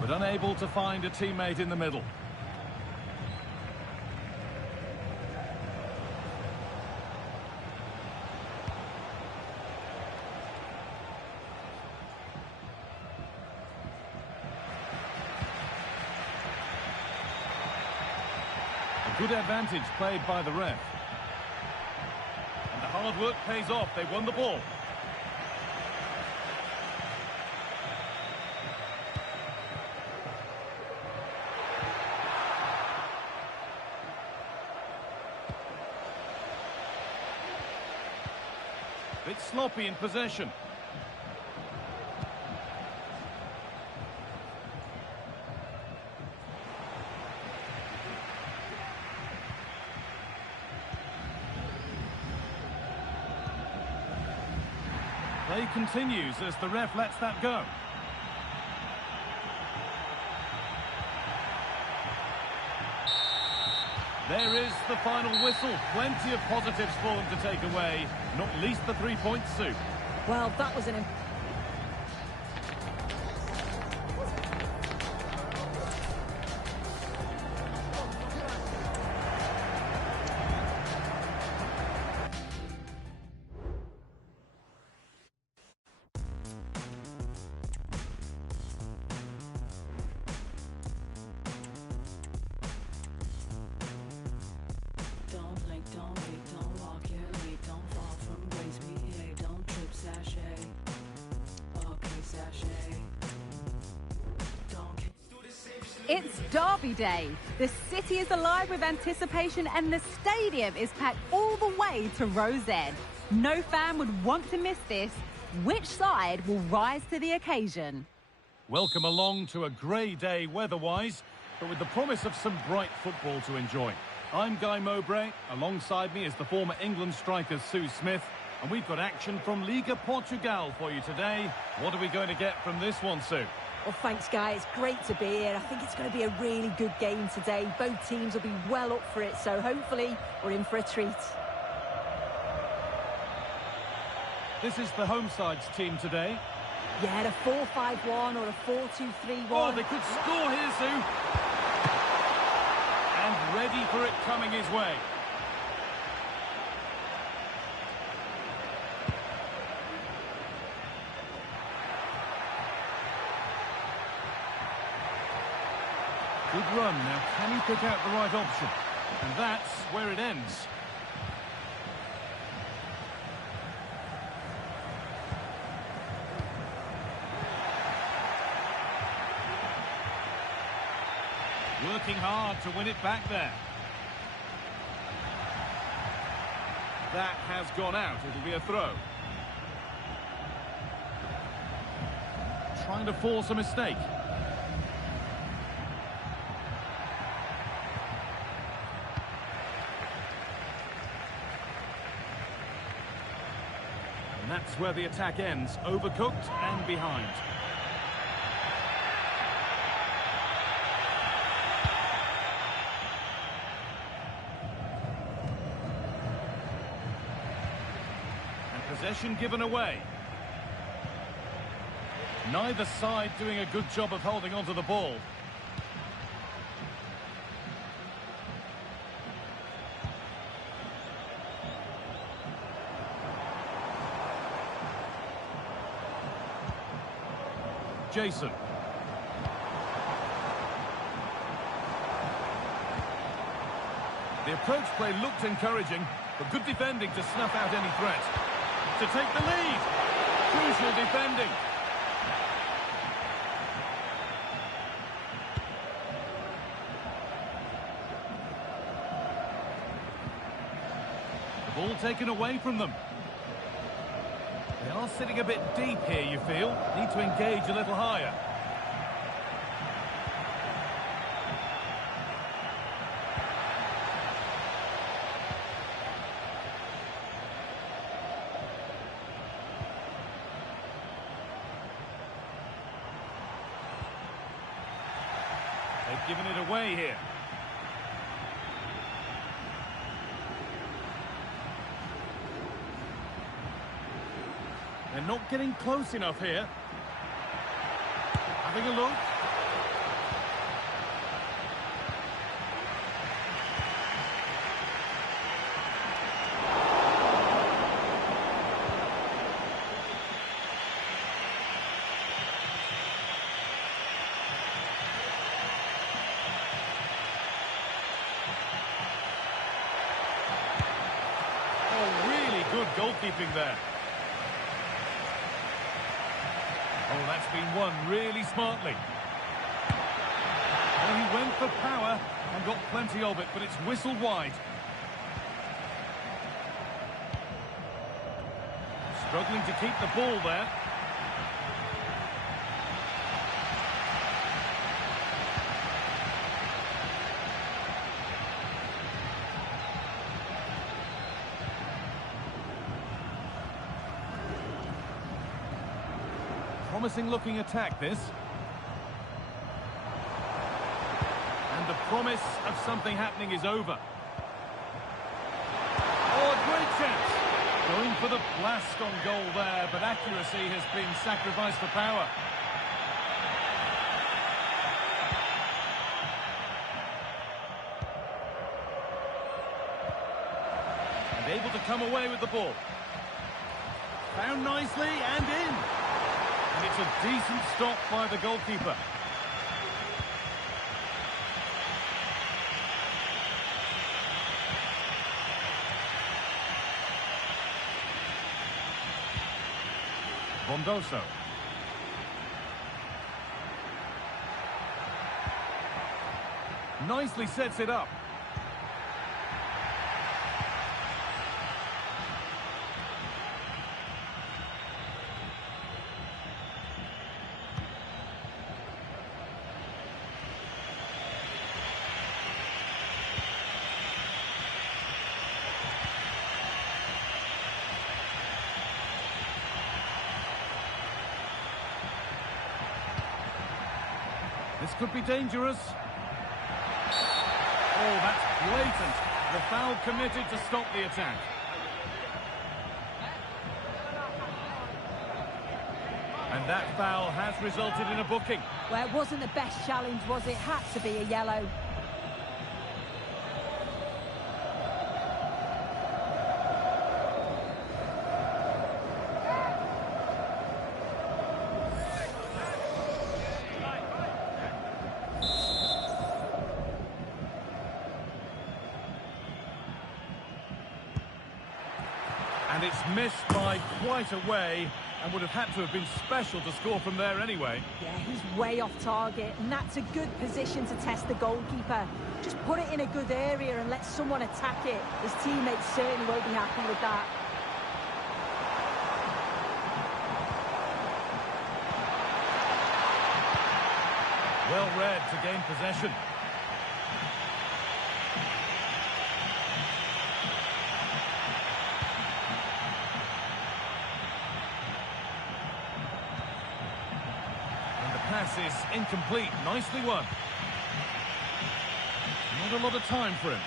But unable to find a teammate in the middle. A good advantage played by the ref. And the hard work pays off. They won the ball. Bit sloppy in possession. Play continues as the ref lets that go. There is the final whistle. Plenty of positives for them to take away, not least the 3 points, Sue. Well, that was an... Don't wait, don't walk here late, don't fall from grace, behave, don't trip, sachet. Okay, sachet. It's Derby Day. The city is alive with anticipation and the stadium is packed all the way to Rose End. No fan would want to miss this. Which side will rise to the occasion? Welcome along to a grey day weather-wise, but with the promise of some bright football to enjoy. I'm Guy Mowbray. Alongside me is the former England striker Sue Smith. And we've got action from Liga Portugal for you today. What are we going to get from this one, Sue? Well, thanks, Guy. It's great to be here. I think it's going to be a really good game today. Both teams will be well up for it, so hopefully we're in for a treat. This is the home side's team today. Yeah, a 4-5-1 or a 4-2-3-1. Oh, they could score here, Sue. And ready for it coming his way. Good run. Now, can he pick out the right option? And that's where it ends. Working hard to win it back there. That has gone out. It'll be a throw. Trying to force a mistake. And that's where the attack ends. Overcooked and behind. Possession given away. Neither side doing a good job of holding onto the ball. Jason. The approach play looked encouraging, but good defending to snuff out any threat. To take the lead. Crucial defending. The ball taken away from them. They are sitting a bit deep here, you feel. Need to engage a little higher. They've given it away here. They're not getting close enough here. Having a look. Good goalkeeping there. Oh, that's been won really smartly. Well, he went for power and got plenty of it, but it's whistled wide. Struggling to keep the ball there. Promising looking attack, this. And the promise of something happening is over. Oh, a great chance. Going for the blast on goal there, but accuracy has been sacrificed for power. And able to come away with the ball. Found nicely and in. And it's a decent stop by the goalkeeper. Bondoso. Nicely sets it up. This could be dangerous. Oh, that's blatant. The foul committed to stop the attack. And that foul has resulted in a booking. Well, it wasn't the best challenge, was it? Had to be a yellow. And it's missed by quite a way, and would have had to have been special to score from there anyway. Yeah, he's way off target, and that's a good position to test the goalkeeper. Just put it in a good area and let someone attack it. His teammates certainly won't be happy with that. Well read to gain possession. Pass is incomplete. Nicely won. Not a lot of time for him.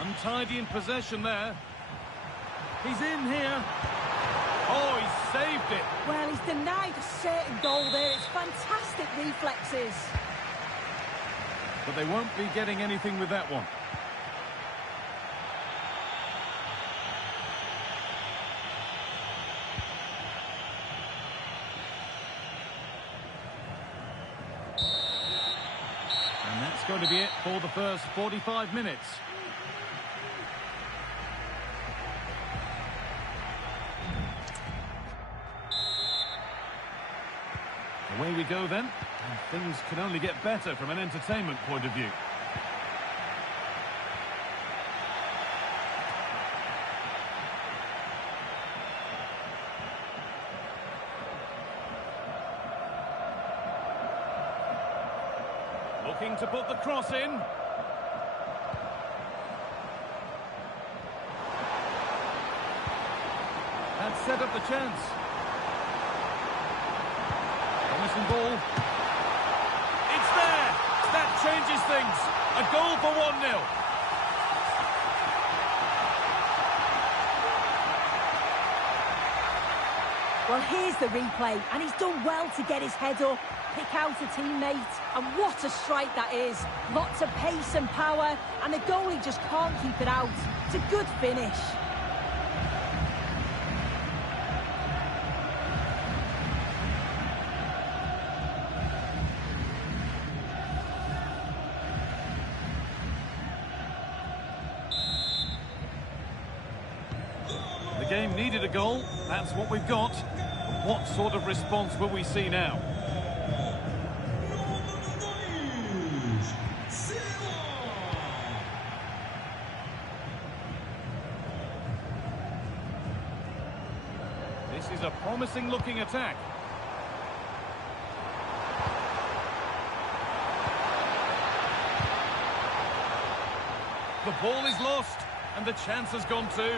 Untidy in possession there. He's in here. Oh, he saved it. Well, he's denied a certain goal there. It's fantastic reflexes. But they won't be getting anything with that one. And that's going to be it for the first 45 minutes. Away we go then, and things can only get better from an entertainment point of view. Looking to put the cross in. That set up the chance. Promising ball. It's there! That changes things. A goal for 1-0. Well, here's the replay, and he's done well to get his head up, pick out a teammate, and what a strike that is. Lots of pace and power, and the goalie just can't keep it out. It's a good finish. The game needed a goal. That's what we've got. What sort of response will we see now? This is a promising looking attack. The ball is lost, and the chance has gone too.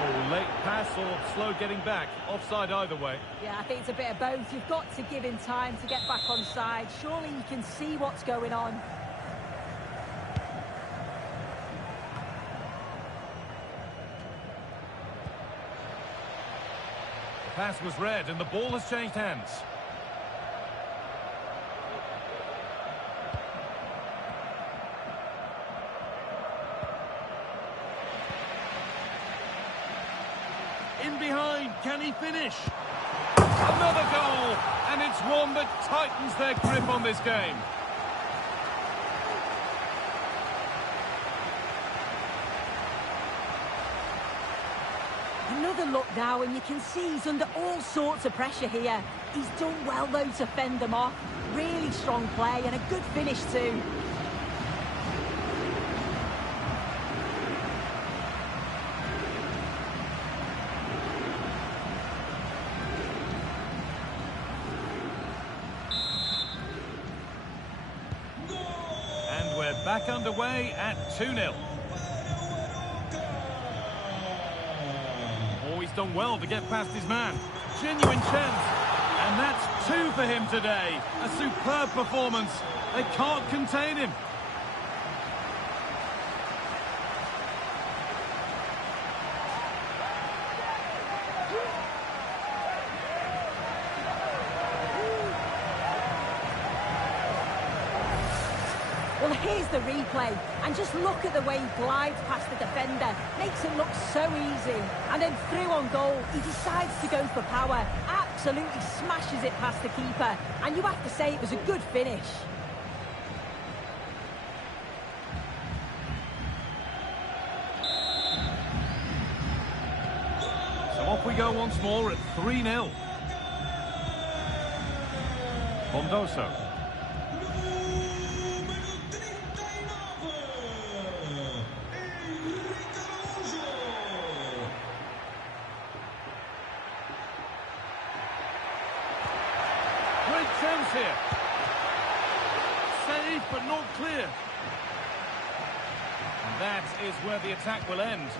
Oh, late pass or slow getting back. Offside either way. Yeah, I think it's a bit of both. You've got to give him time to get back on side. Surely you can see what's going on. The pass was read and the ball has changed hands. In behind, can he finish? Another goal, and it's one that tightens their grip on this game. Another look now, and you can see he's under all sorts of pressure here. He's done well, though, to fend them off. Really strong play, and a good finish too. Back underway at 2-0. done well to get past his man. Genuine chance. And that's 2 for him today. A superb performance. They can't contain him. Well, here's the replay, and just look at the way he glides past the defender. Makes it look so easy. And then through on goal, he decides to go for power. Absolutely smashes it past the keeper. And you have to say it was a good finish. So off we go once more at 3-0. Bondoso. Great chance here. Saved, but not clear. And that is where the attack will end.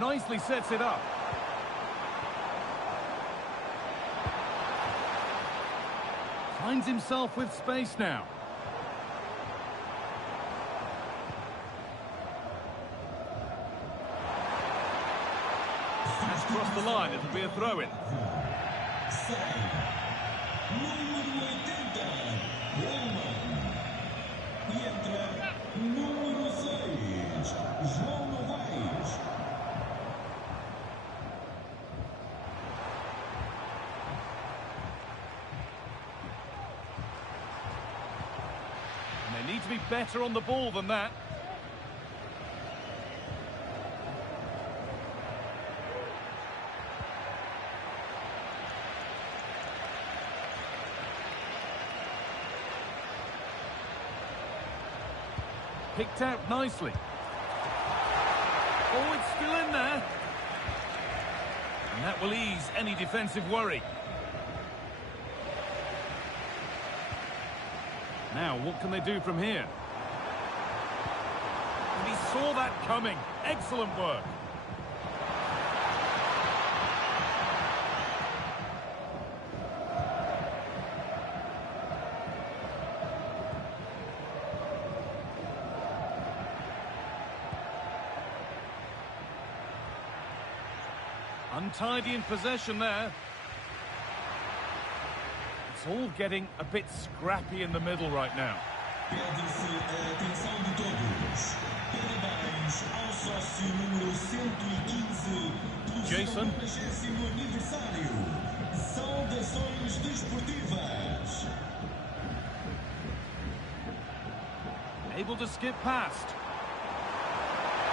Nicely sets it up. Finds himself with space now. Has crossed the line, it'll be a throw-in. And they need to be better on the ball than that. Picked out nicely. Oh, it's still in there. And that will ease any defensive worry. Now, what can they do from here? And he saw that coming. Excellent work. Untidy in possession there. It's all getting a bit scrappy in the middle right now. Jason. Able to skip past.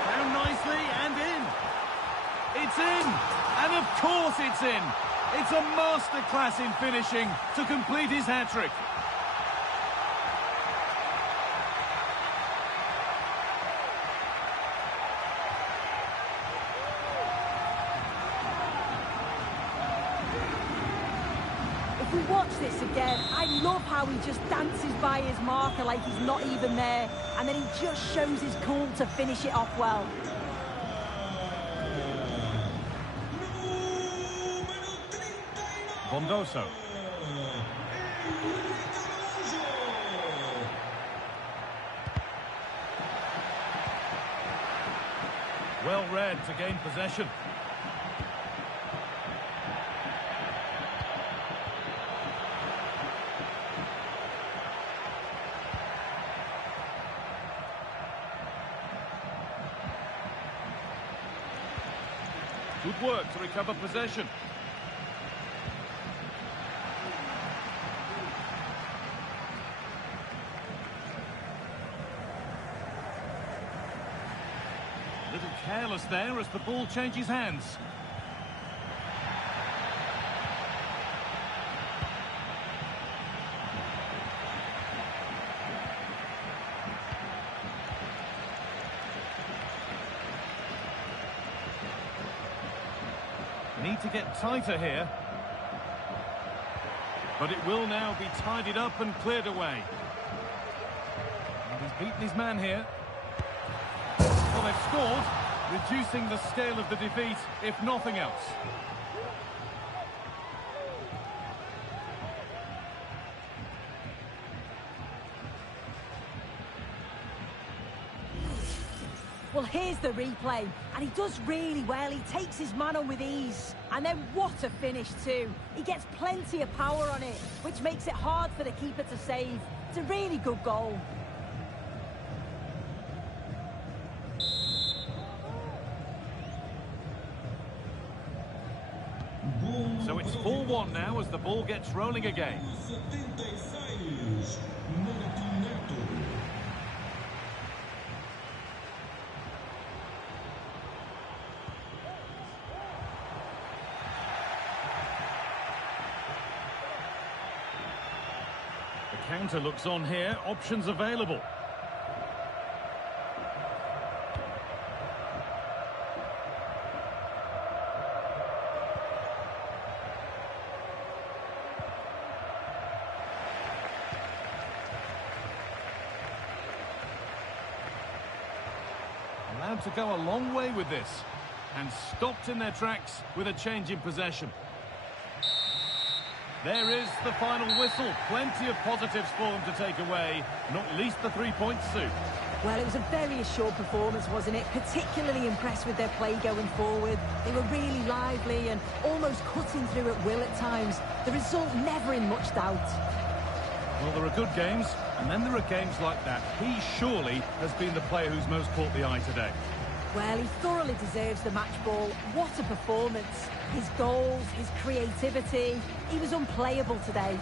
Down nicely and in. It's in! And of course it's in! It's a masterclass in finishing to complete his hat-trick. If we watch this again, I love how he just dances by his marker like he's not even there, and then he just shows his cool to finish it off well. Bondoso. Well read to gain possession. Good work to recover possession. A little careless there as the ball changes hands. Need to get tighter here. But it will now be tidied up and cleared away. And beaten his man here. Well, they've scored, reducing the scale of the defeat, if nothing else. Well, here's the replay, and he does really well. He takes his man on with ease. And then what a finish too. He gets plenty of power on it, which makes it hard for the keeper to save. It's a really good goal. So it's 4-1 now as the ball gets rolling again. The counter looks on here, options available. Allowed to go a long way with this, and stopped in their tracks with a change in possession. There is the final whistle. Plenty of positives for them to take away, not least the 3 points, Sue. Well, it was a very assured performance, wasn't it? Particularly impressed with their play going forward. They were really lively and almost cutting through at will at times. The result never in much doubt. Well, there are good games, and then there are games like that. He surely has been the player who's most caught the eye today. Well, he thoroughly deserves the match ball. What a performance. His goals, his creativity. He was unplayable today.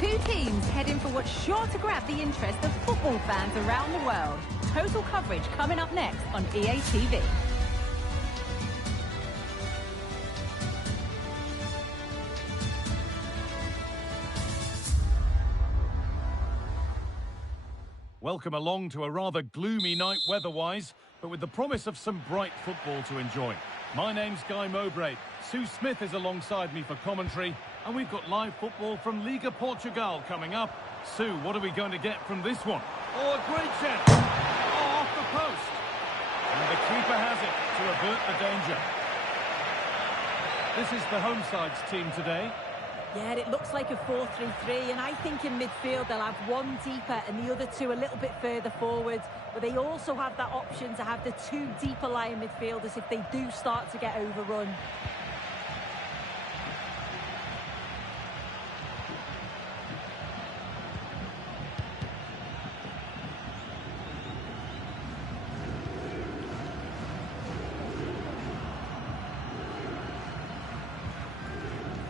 Two teams heading for what's sure to grab the interest of football fans around the world. Total coverage coming up next on EA TV. Welcome along to a rather gloomy night weather-wise, but with the promise of some bright football to enjoy. My name's Guy Mowbray. Sue Smith is alongside me for commentary, and we've got live football from Liga Portugal coming up. Sue, what are we going to get from this one? Oh, a great chance! Oh, off the post! And the keeper has it to avert the danger. This is the home side's team today. Yeah, it looks like a 4-3-3, and I think in midfield they'll have one deeper and the other two a little bit further forward. But they also have that option to have the two deeper lying midfielders if they do start to get overrun.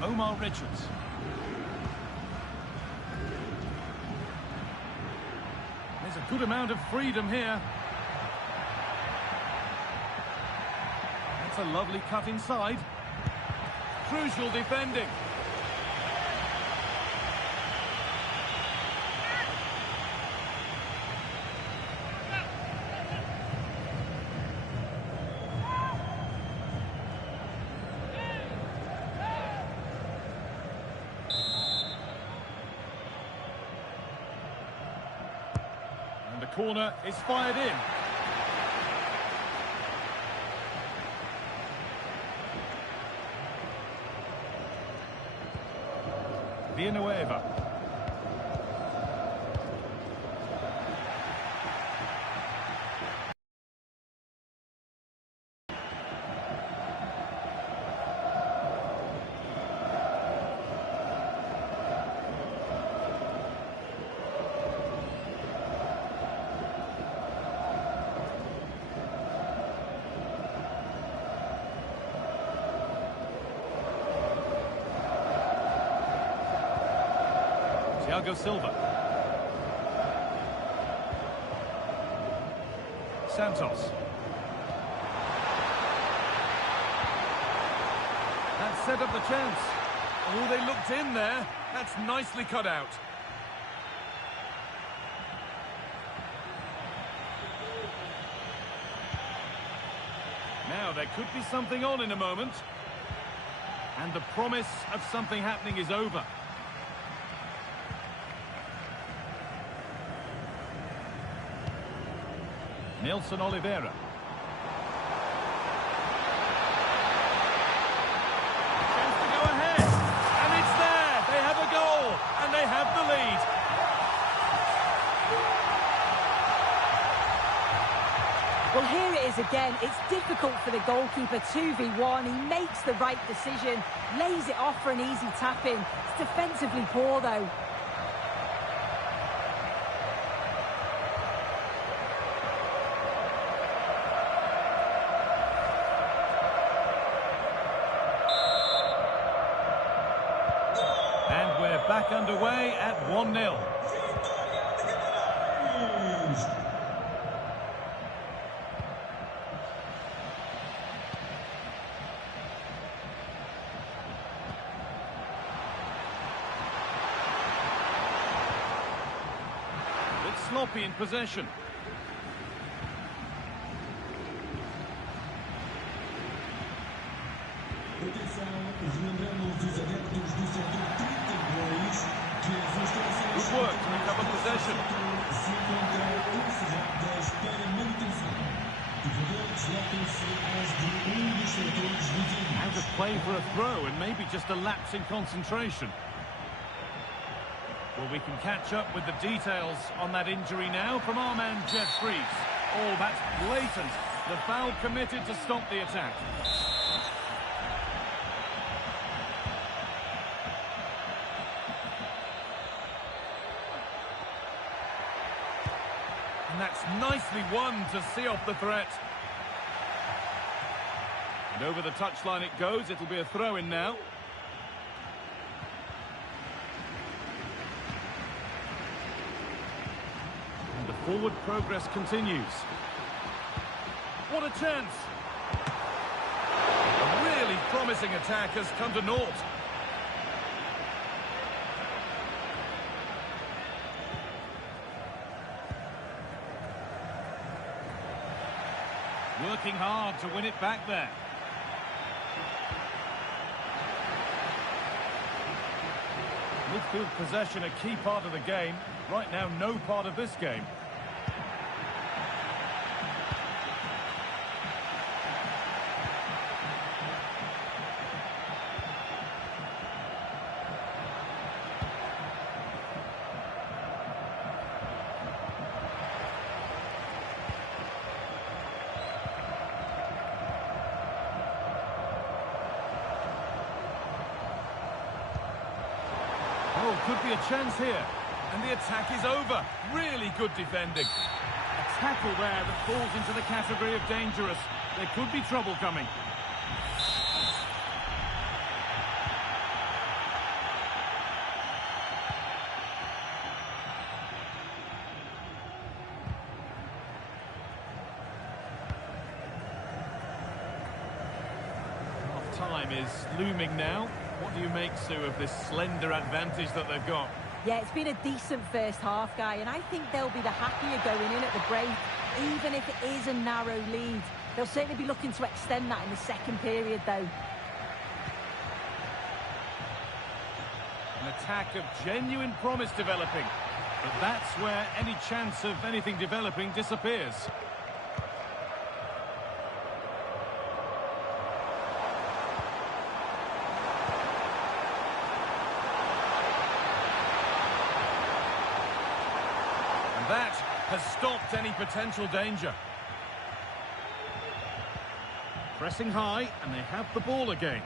Omar Richards. There's a good amount of freedom here. That's a lovely cut inside. Crucial defending. The corner is fired in. Villanueva. Thiago Silva. Santos. That set up the chance. Oh, they looked in there. That's nicely cut out. Now, there could be something on in a moment. And the promise of something happening is over. Nelson Oliveira. Chance to go ahead. And it's there. They have a goal. And they have the lead. Well, here it is again. It's difficult for the goalkeeper, 2v1. He makes the right decision, lays it off for an easy tap-in. It's defensively poor, though. And we're back underway at 1-0. Sloppy in possession. Good work to recover possession. Out of play for a throw and maybe just a lapse in concentration. Well, we can catch up with the details on that injury now from our man Jeff Fries. Oh, that's blatant. The foul committed to stop the attack. And that's nicely won to see off the threat. And over the touchline it goes. It'll be a throw-in now. Forward progress continues. What a chance! A really promising attack has come to naught. Working hard to win it back there. Midfield possession a key part of the game. Right now, no part of this game. Oh, could be a chance here. And the attack is over. Really good defending. A tackle there that falls into the category of dangerous. There could be trouble coming. Half-time is looming now. What do you make, Sue, of this slender advantage that they've got? Yeah, it's been a decent first half, Guy, and I think they'll be the happier going in at the break, even if it is a narrow lead. They'll certainly be looking to extend that in the second period, though. An attack of genuine promise developing, but that's where any chance of anything developing disappears. That has stopped any potential danger. Pressing high, and they have the ball again.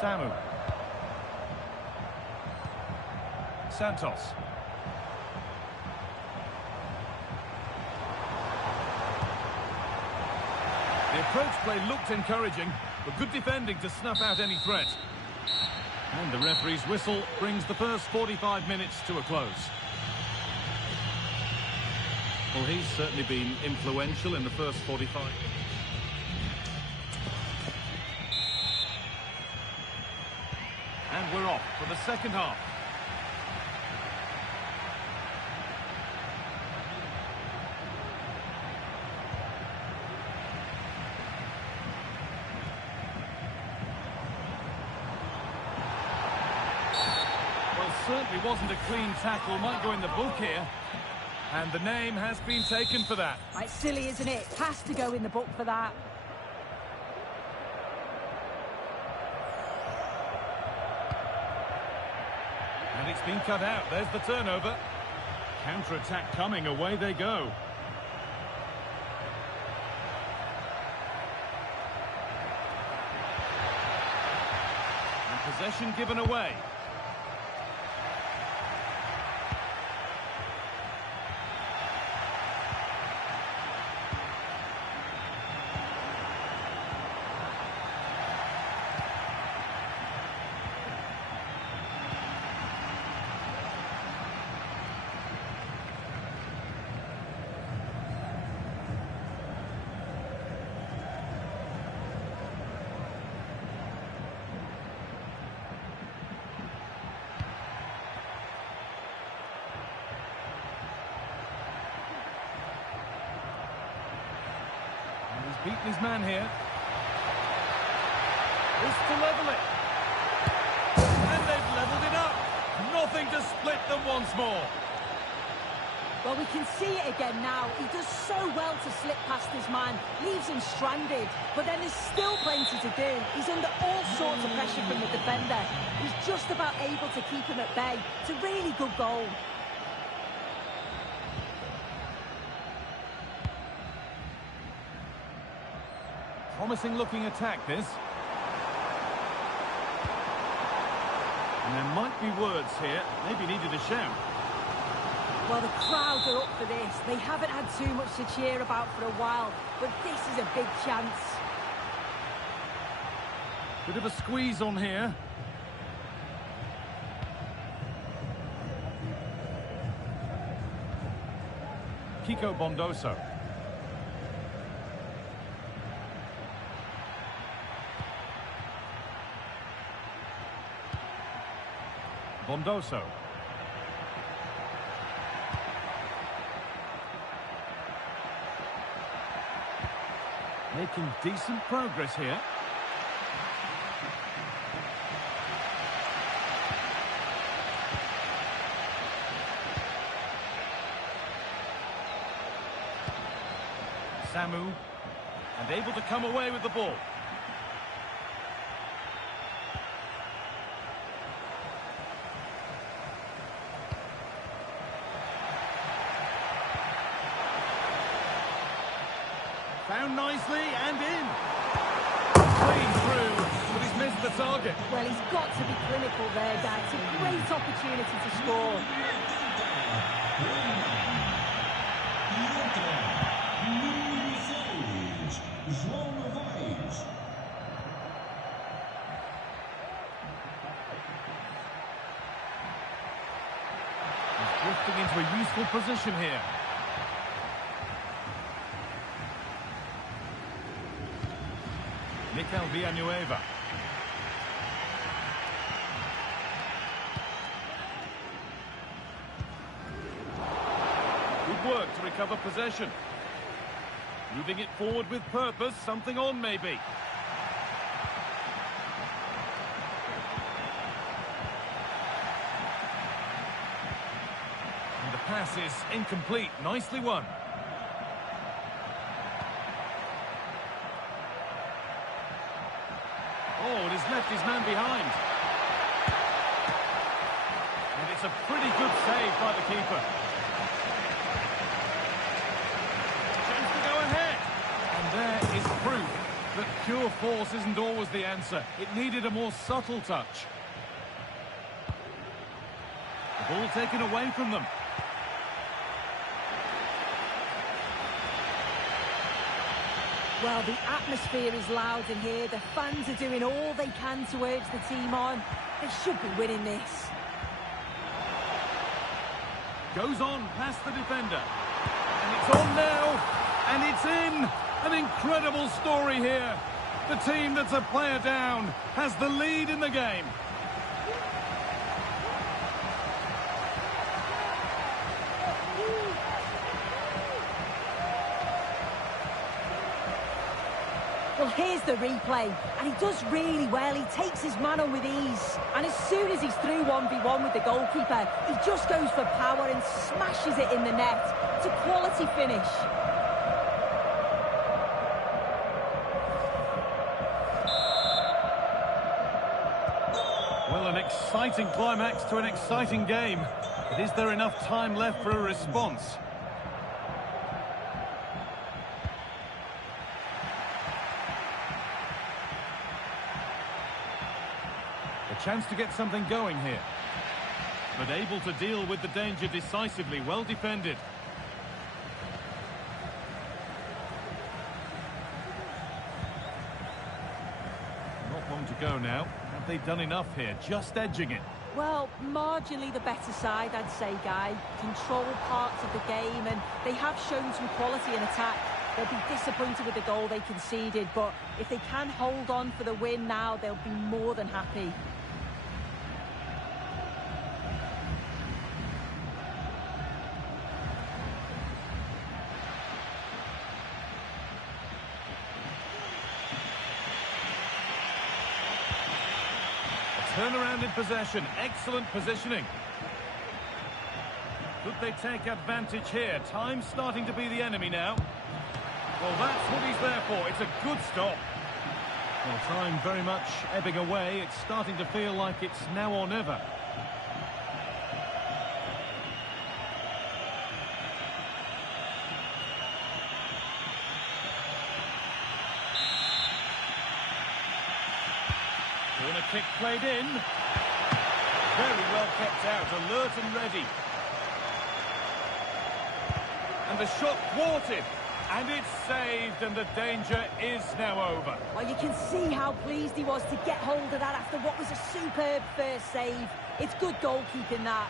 Samu. Santos. The approach play looked encouraging, but good defending to snuff out any threat. And the referee's whistle brings the first 45 minutes to a close. Well, he's certainly been influential in the first 45. And we're off for the second half. Well, certainly wasn't a clean tackle. Might go in the book here. And the name has been taken for that. It's silly, isn't it? Has to go in the book for that. And it's been cut out. There's the turnover. Counter-attack coming. Away they go. And possession given away. He's beaten his man here. This to level it. And they've levelled it up. Nothing to split them once more. Well, we can see it again now. He does so well to slip past his man, leaves him stranded. But then there's still plenty to do. He's under all sorts of pressure from the defender. He's just about able to keep him at bay. It's a really good goal. Promising looking attack, this. And there might be words here. Maybe needed a shout. Well, the crowd are up for this. They haven't had too much to cheer about for a while, but this is a big chance. Bit of a squeeze on here. Kiko Bondoso. Bondoso. Making decent progress here. Samu, and able to come away with the ball. Found nicely and in. Clean through, but he's missed the target. Well, he's got to be clinical there, Dan. It's a great opportunity to score. He's drifting into a useful position here. Mikel Villanueva. Good work to recover possession. Moving it forward with purpose, something on maybe. And the pass is incomplete, nicely won. Oh, and he's left his man behind. And it's a pretty good save by the keeper. Chance to go ahead. And there is proof that pure force isn't always the answer. It needed a more subtle touch. The ball taken away from them. Well, the atmosphere is loud in here. The fans are doing all they can to urge the team on. They should be winning this. Goes on past the defender. And it's on now. And it's in. An incredible story here. The team that's a player down has the lead in the game. Well, here's the replay, and he does really well. He takes his man on with ease, and as soon as he's through 1v1 with the goalkeeper, he just goes for power and smashes it in the net. It's a quality finish. Well, an exciting climax to an exciting game. But is there enough time left for a response? A chance to get something going here. But able to deal with the danger decisively, well defended. Not long to go now. Have they done enough here? Just edging it. Well, marginally the better side, I'd say, Guy. Control parts of the game, and they have shown some quality in attack. They'll be disappointed with the goal they conceded, but if they can hold on for the win now, they'll be more than happy. Turnaround in possession, excellent positioning. Could they take advantage here? Time's starting to be the enemy now. Well, that's what he's there for. It's a good stop. Well, time very much ebbing away. It's starting to feel like it's now or never. Corner kick played in. Very well kept out, alert and ready. And the shot thwarted. And it's saved, and the danger is now over. Well, you can see how pleased he was to get hold of that after what was a superb first save. It's good goalkeeping, that.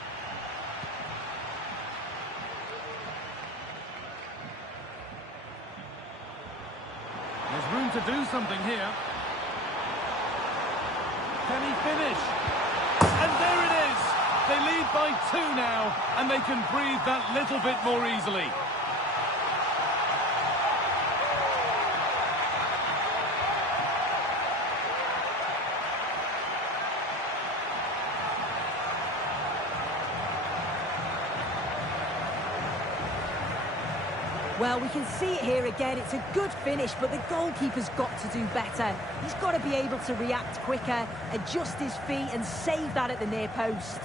There's room to do something here. Can he finish? And there it is! They lead by 2 now, and they can breathe that little bit more easily. Well, we can see it here again. It's a good finish, but the goalkeeper's got to do better. He's got to be able to react quicker, adjust his feet and save that at the near post.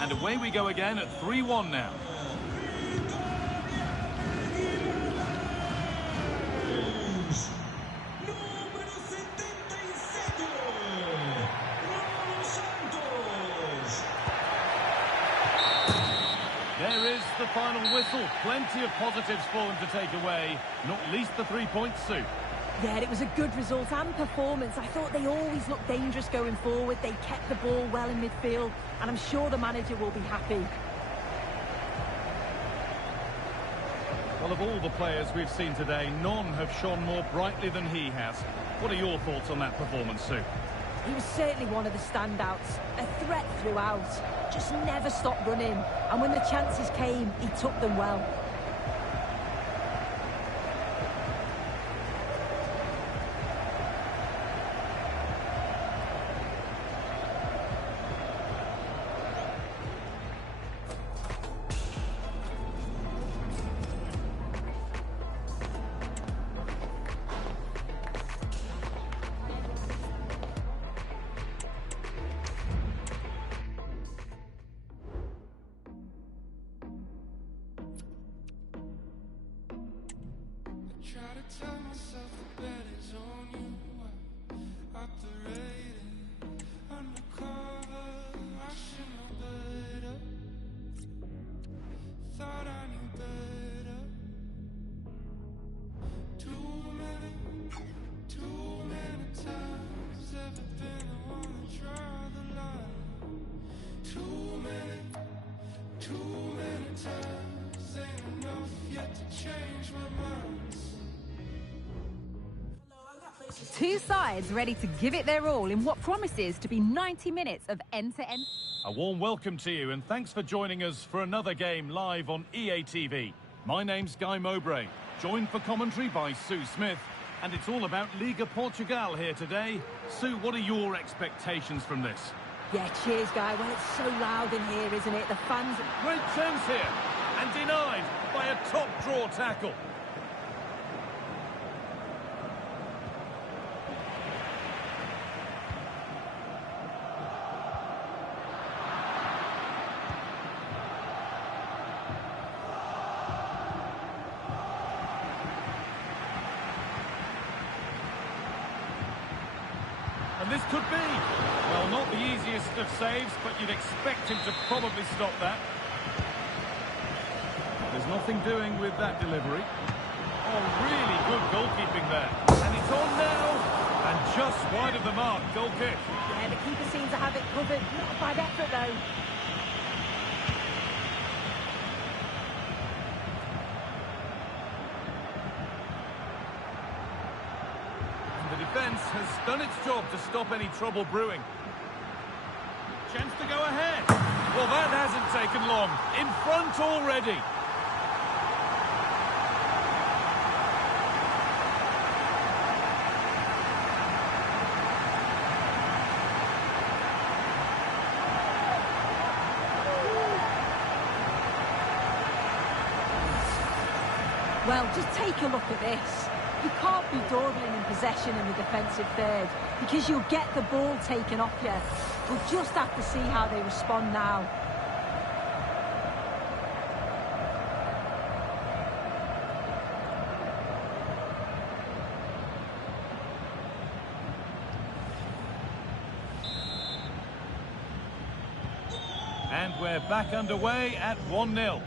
And away we go again at 3-1 now. There is the final whistle. Plenty of positives for them to take away, not least the 3 points, Sue. Yeah, it was a good result and performance. I thought they always looked dangerous going forward. They kept the ball well in midfield, and I'm sure the manager will be happy. Well, of all the players we've seen today, none have shone more brightly than he has. What are your thoughts on that performance, Sue? He was certainly one of the standouts. A threat throughout. Just never stopped running. And when the chances came, he took them well. tell myself the bet is on you. Operating undercover, I should know better. Thought I knew better. Too many times ever been the one to draw the line. Too many times ain't enough yet to change my mind. Two sides ready to give it their all in what promises to be 90 minutes of end-to-end. A warm welcome to you and thanks for joining us for another game live on EA TV. My name's Guy Mowbray, joined for commentary by Sue Smith, and it's all about Liga Portugal here today. Sue, what are your expectations from this? Yeah, cheers, Guy. Well, it's so loud in here, isn't it? The fans... Great chance here, and denied by a top draw tackle. And this could be, well, not the easiest of saves, but you'd expect him to probably stop that. There's nothing doing with that delivery. Oh, really good goalkeeping there. And it's on now, and just wide of the mark, goal kick. Yeah, the keeper seems to have it covered. Not a bad effort, though. The defence has done its job to stop any trouble brewing. Chance to go ahead. Well, that hasn't taken long. In front already. Well, just take a look at this. You can't be dawdling in possession in the defensive third because you'll get the ball taken off you. We'll just have to see how they respond now. And we're back underway at 1-0.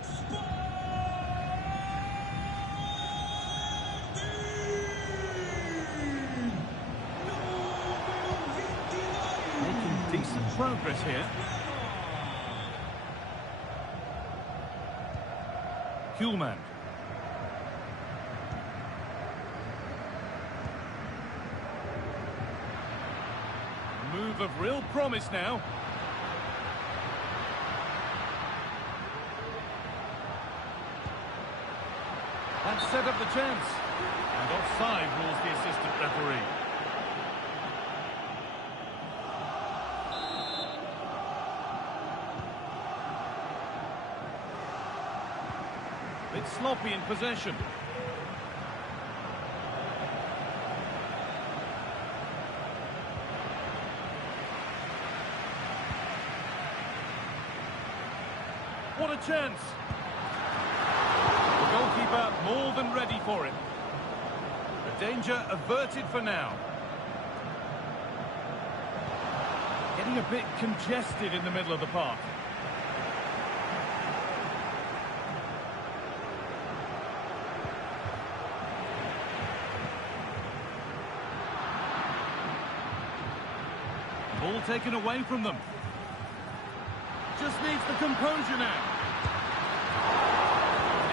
Decent progress here. Kuhlman. Move of real promise now. That set up the chance. And offside rules the assistant referee. Bit sloppy in possession. What a chance! The goalkeeper more than ready for it. The danger averted for now. Getting a bit congested in the middle of the park. Ball taken away from them. Just needs the composure now.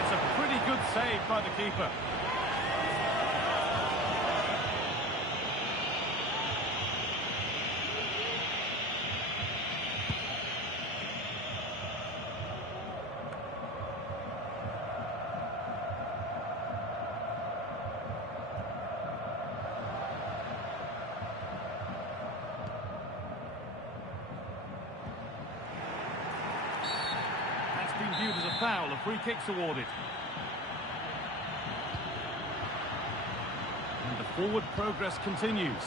It's a pretty good save by the keeper. Been viewed as a foul, a free kick's awarded. And the forward progress continues.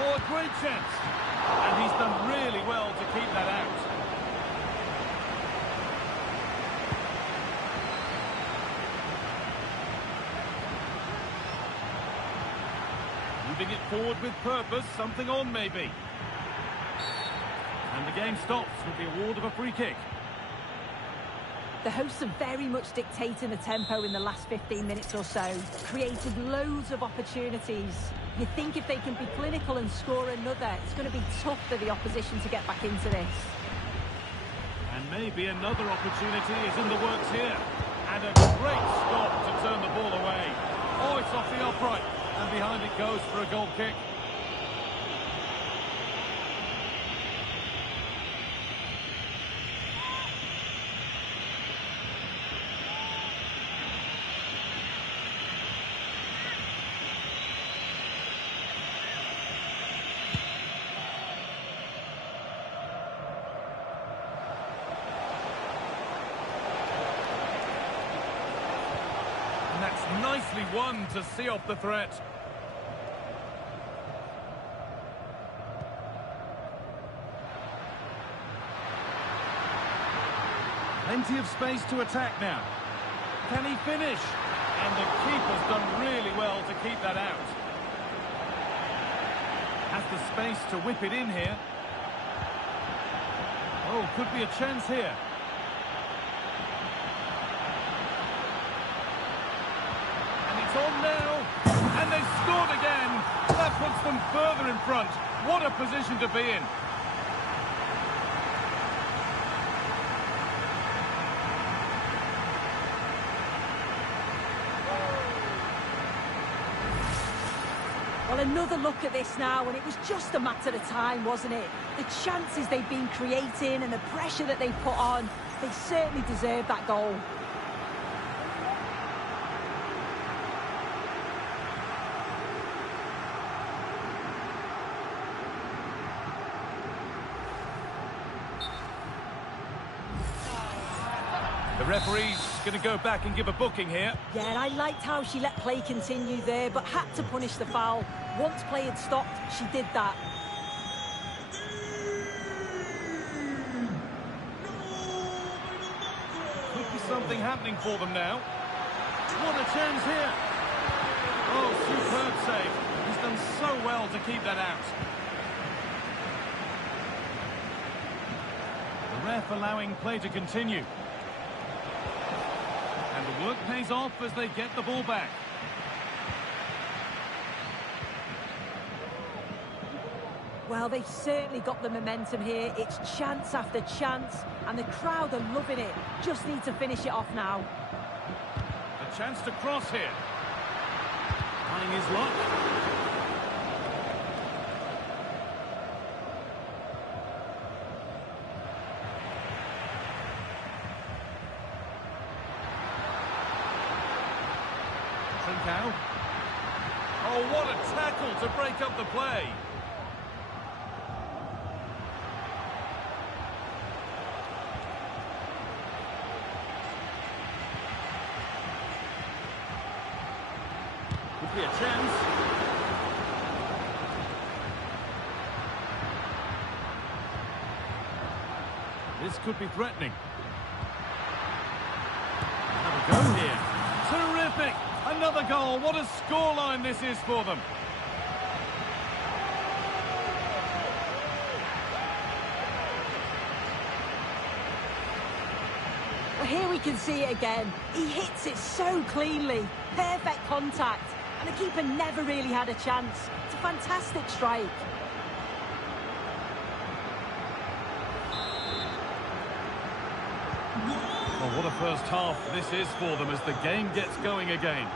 Oh, a great chance! And he's done really well to keep that out. Moving it forward with purpose, something on maybe. And the game stops with the award of a free kick. The hosts are very much dictating the tempo in the last 15 minutes or so. Created loads of opportunities. You think if they can be clinical and score another, it's going to be tough for the opposition to get back into this. And maybe another opportunity is in the works here. And a great stop to turn the ball away. Oh, it's off the upright. And behind it goes for a goal kick. And that's nicely won to see off the threat. Plenty of space to attack now. Can he finish? And the keeper's done really well to keep that out. Has the space to whip it in here. Oh, could be a chance here. And it's on now. And they've scored again. That puts them further in front. What a position to be in. Well, another look at this now, and it was just a matter of time, wasn't it? The chances they've been creating and the pressure that they've put on, they certainly deserve that goal. The referee's going to go back and give a booking here. Yeah, and I liked how she let play continue there, but had to punish the foul. Once play had stopped, she did that. Could be something happening for them now. What a chance here. Oh, superb save. He's done so well to keep that out. The ref allowing play to continue. And the work pays off as they get the ball back. Well, they've certainly got the momentum here. It's chance after chance, and the crowd are loving it. Just need to finish it off now. A chance to cross here. Trying his luck. Trincao. Oh, what a tackle to break up the play. Could be a chance. This could be threatening. Have a go here. Terrific! Another goal. What a scoreline this is for them. Well, here we can see it again. He hits it so cleanly. Perfect contact. And the keeper never really had a chance. It's a fantastic strike. Well, what a first half this is for them as the game gets going again.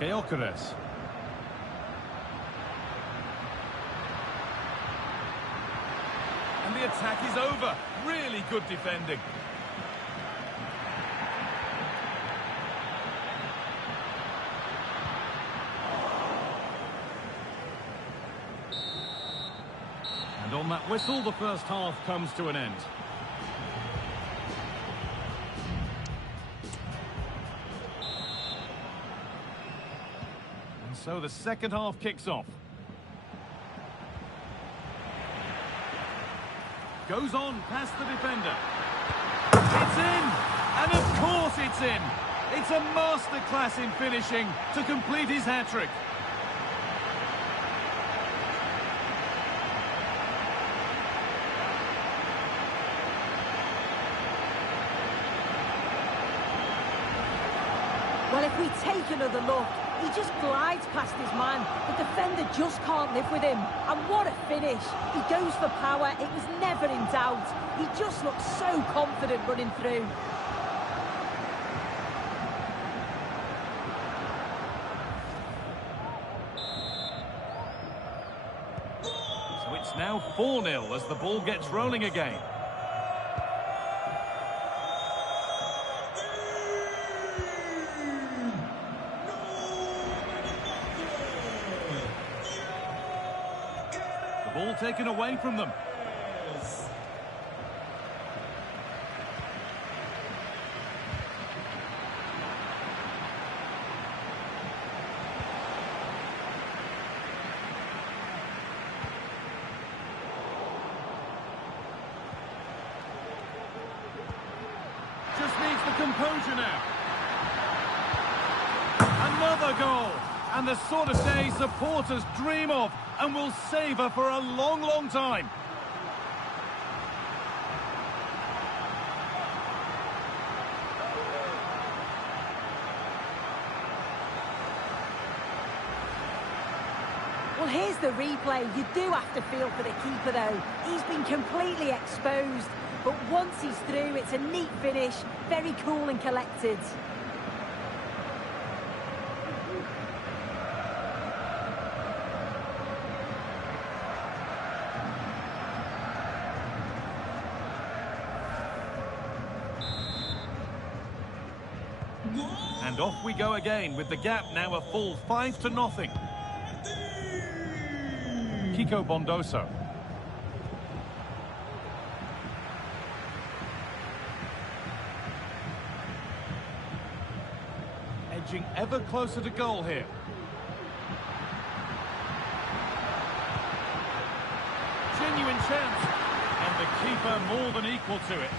Gyökeres. And the attack is over. Really good defending. And on that whistle, the first half comes to an end. So the second half kicks off. Goes on past the defender. It's in! And of course it's in! It's a masterclass in finishing to complete his hat-trick. Well, if we take another look, he just glides past his man. The defender just can't live with him. And what a finish. He goes for power. It was never in doubt. He just looks so confident running through. So it's now 4-0 as the ball gets rolling again. Ball taken away from them. Just needs the composure now. Another goal. And the sort of day supporters dream of and will savour for a long, long time. Well, here's the replay. You do have to feel for the keeper, though. He's been completely exposed. But once he's through, it's a neat finish. Very cool and collected. And off we go again with the gap now a full 5-0. Kiko Bondoso. Edging ever closer to goal here. Genuine chance. And the keeper more than equal to it.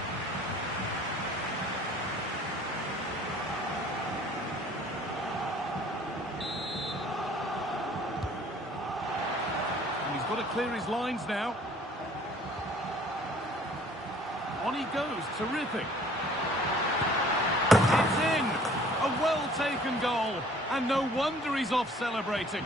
Got to clear his lines now. On he goes, terrific. It's in! A well-taken goal, and no wonder he's off celebrating.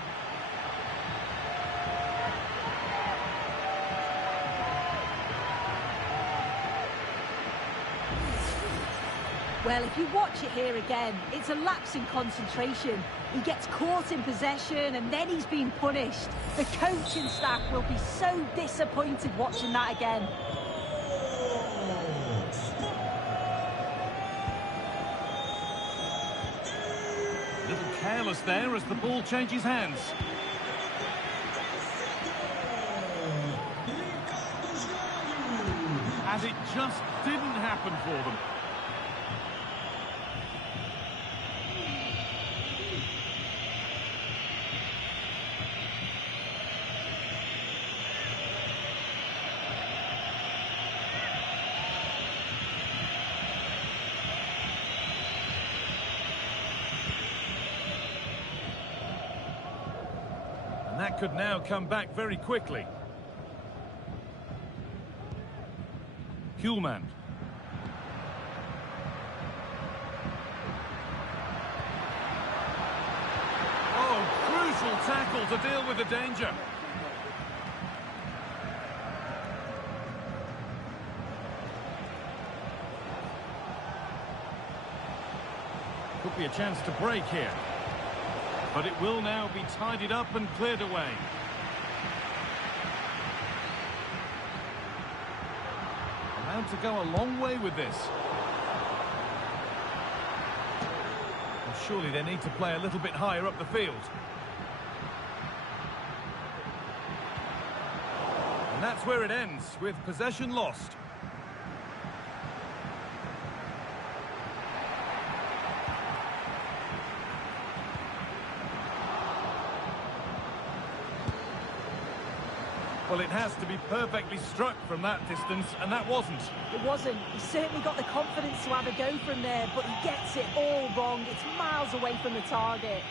Well, if you watch it here again, it's a lapse in concentration. He gets caught in possession and then he's been punished. The coaching staff will be so disappointed watching that again. A little careless there as the ball changes hands. As it just didn't happen for them. And that could now come back very quickly. Kuhlmann. Oh, crucial tackle to deal with the danger. Could be a chance to break here. But it will now be tidied up and cleared away. Allowed to go a long way with this. And surely they need to play a little bit higher up the field. And that's where it ends, with possession lost. Well, it has to be perfectly struck from that distance, and that wasn't. It wasn't. He certainly got the confidence to have a go from there, but he gets it all wrong. It's miles away from the target.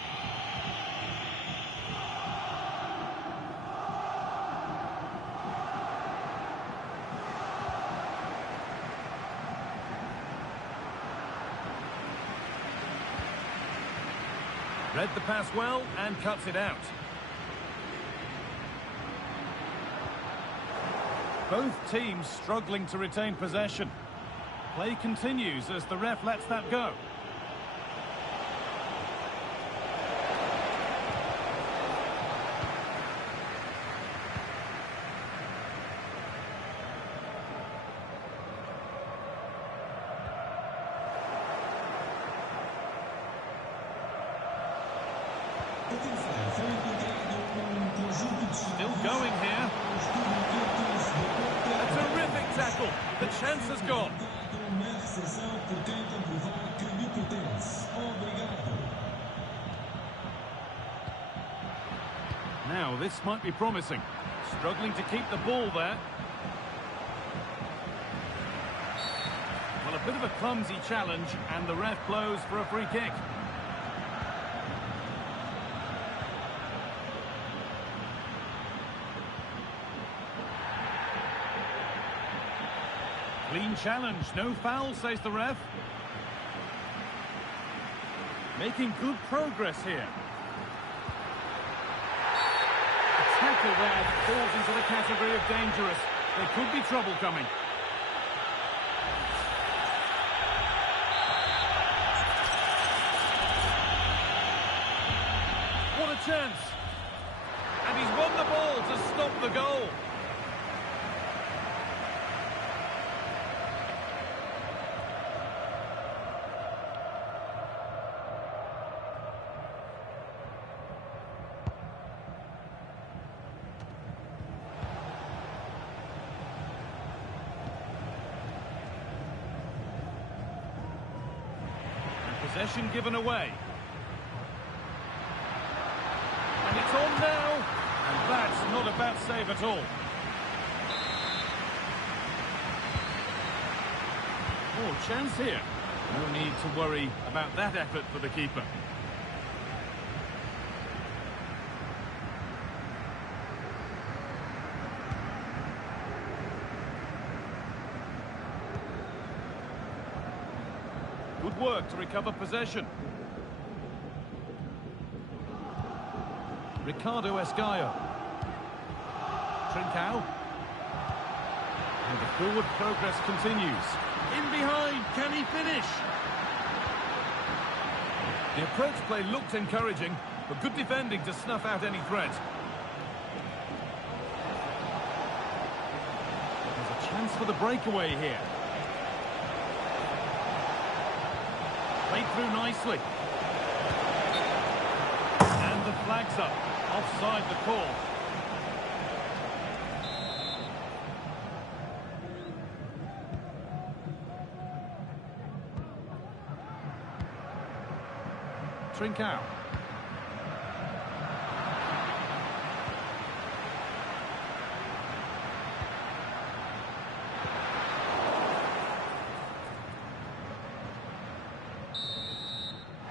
Read the pass well and cuts it out. Both teams struggling to retain possession. Play continues as the ref lets that go. Still going here. A terrific tackle. The chance has gone. Now, this might be promising. Struggling to keep the ball there. Well, a bit of a clumsy challenge, and the ref blows for a free kick. Clean challenge, no foul, says the ref. Making good progress here. A tackle there falls into the category of dangerous. There could be trouble coming. What a chance! And he's won the ball to stop the goal. Possession given away. And it's on now. And that's not a bad save at all. Oh, chance here. No need to worry about that effort for the keeper. Good work to recover possession. Ricardo Esgaio. Trincao. And the forward progress continues. In behind, can he finish? The approach play looked encouraging, but good defending to snuff out any threat. There's a chance for the breakaway here. Played through nicely. And the flag's up. Offside the call. Trincao.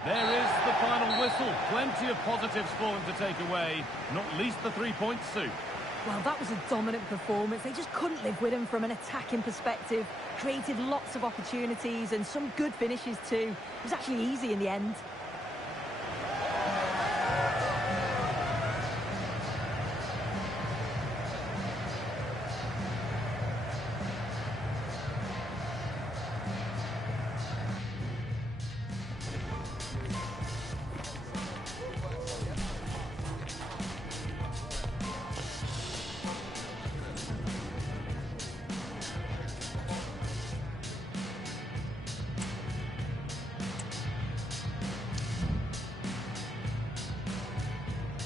There is the final whistle. Plenty of positives for them to take away, not least the 3 points, Sue. Well, that was a dominant performance. They just couldn't live with him from an attacking perspective. Created lots of opportunities and some good finishes too. It was actually easy in the end.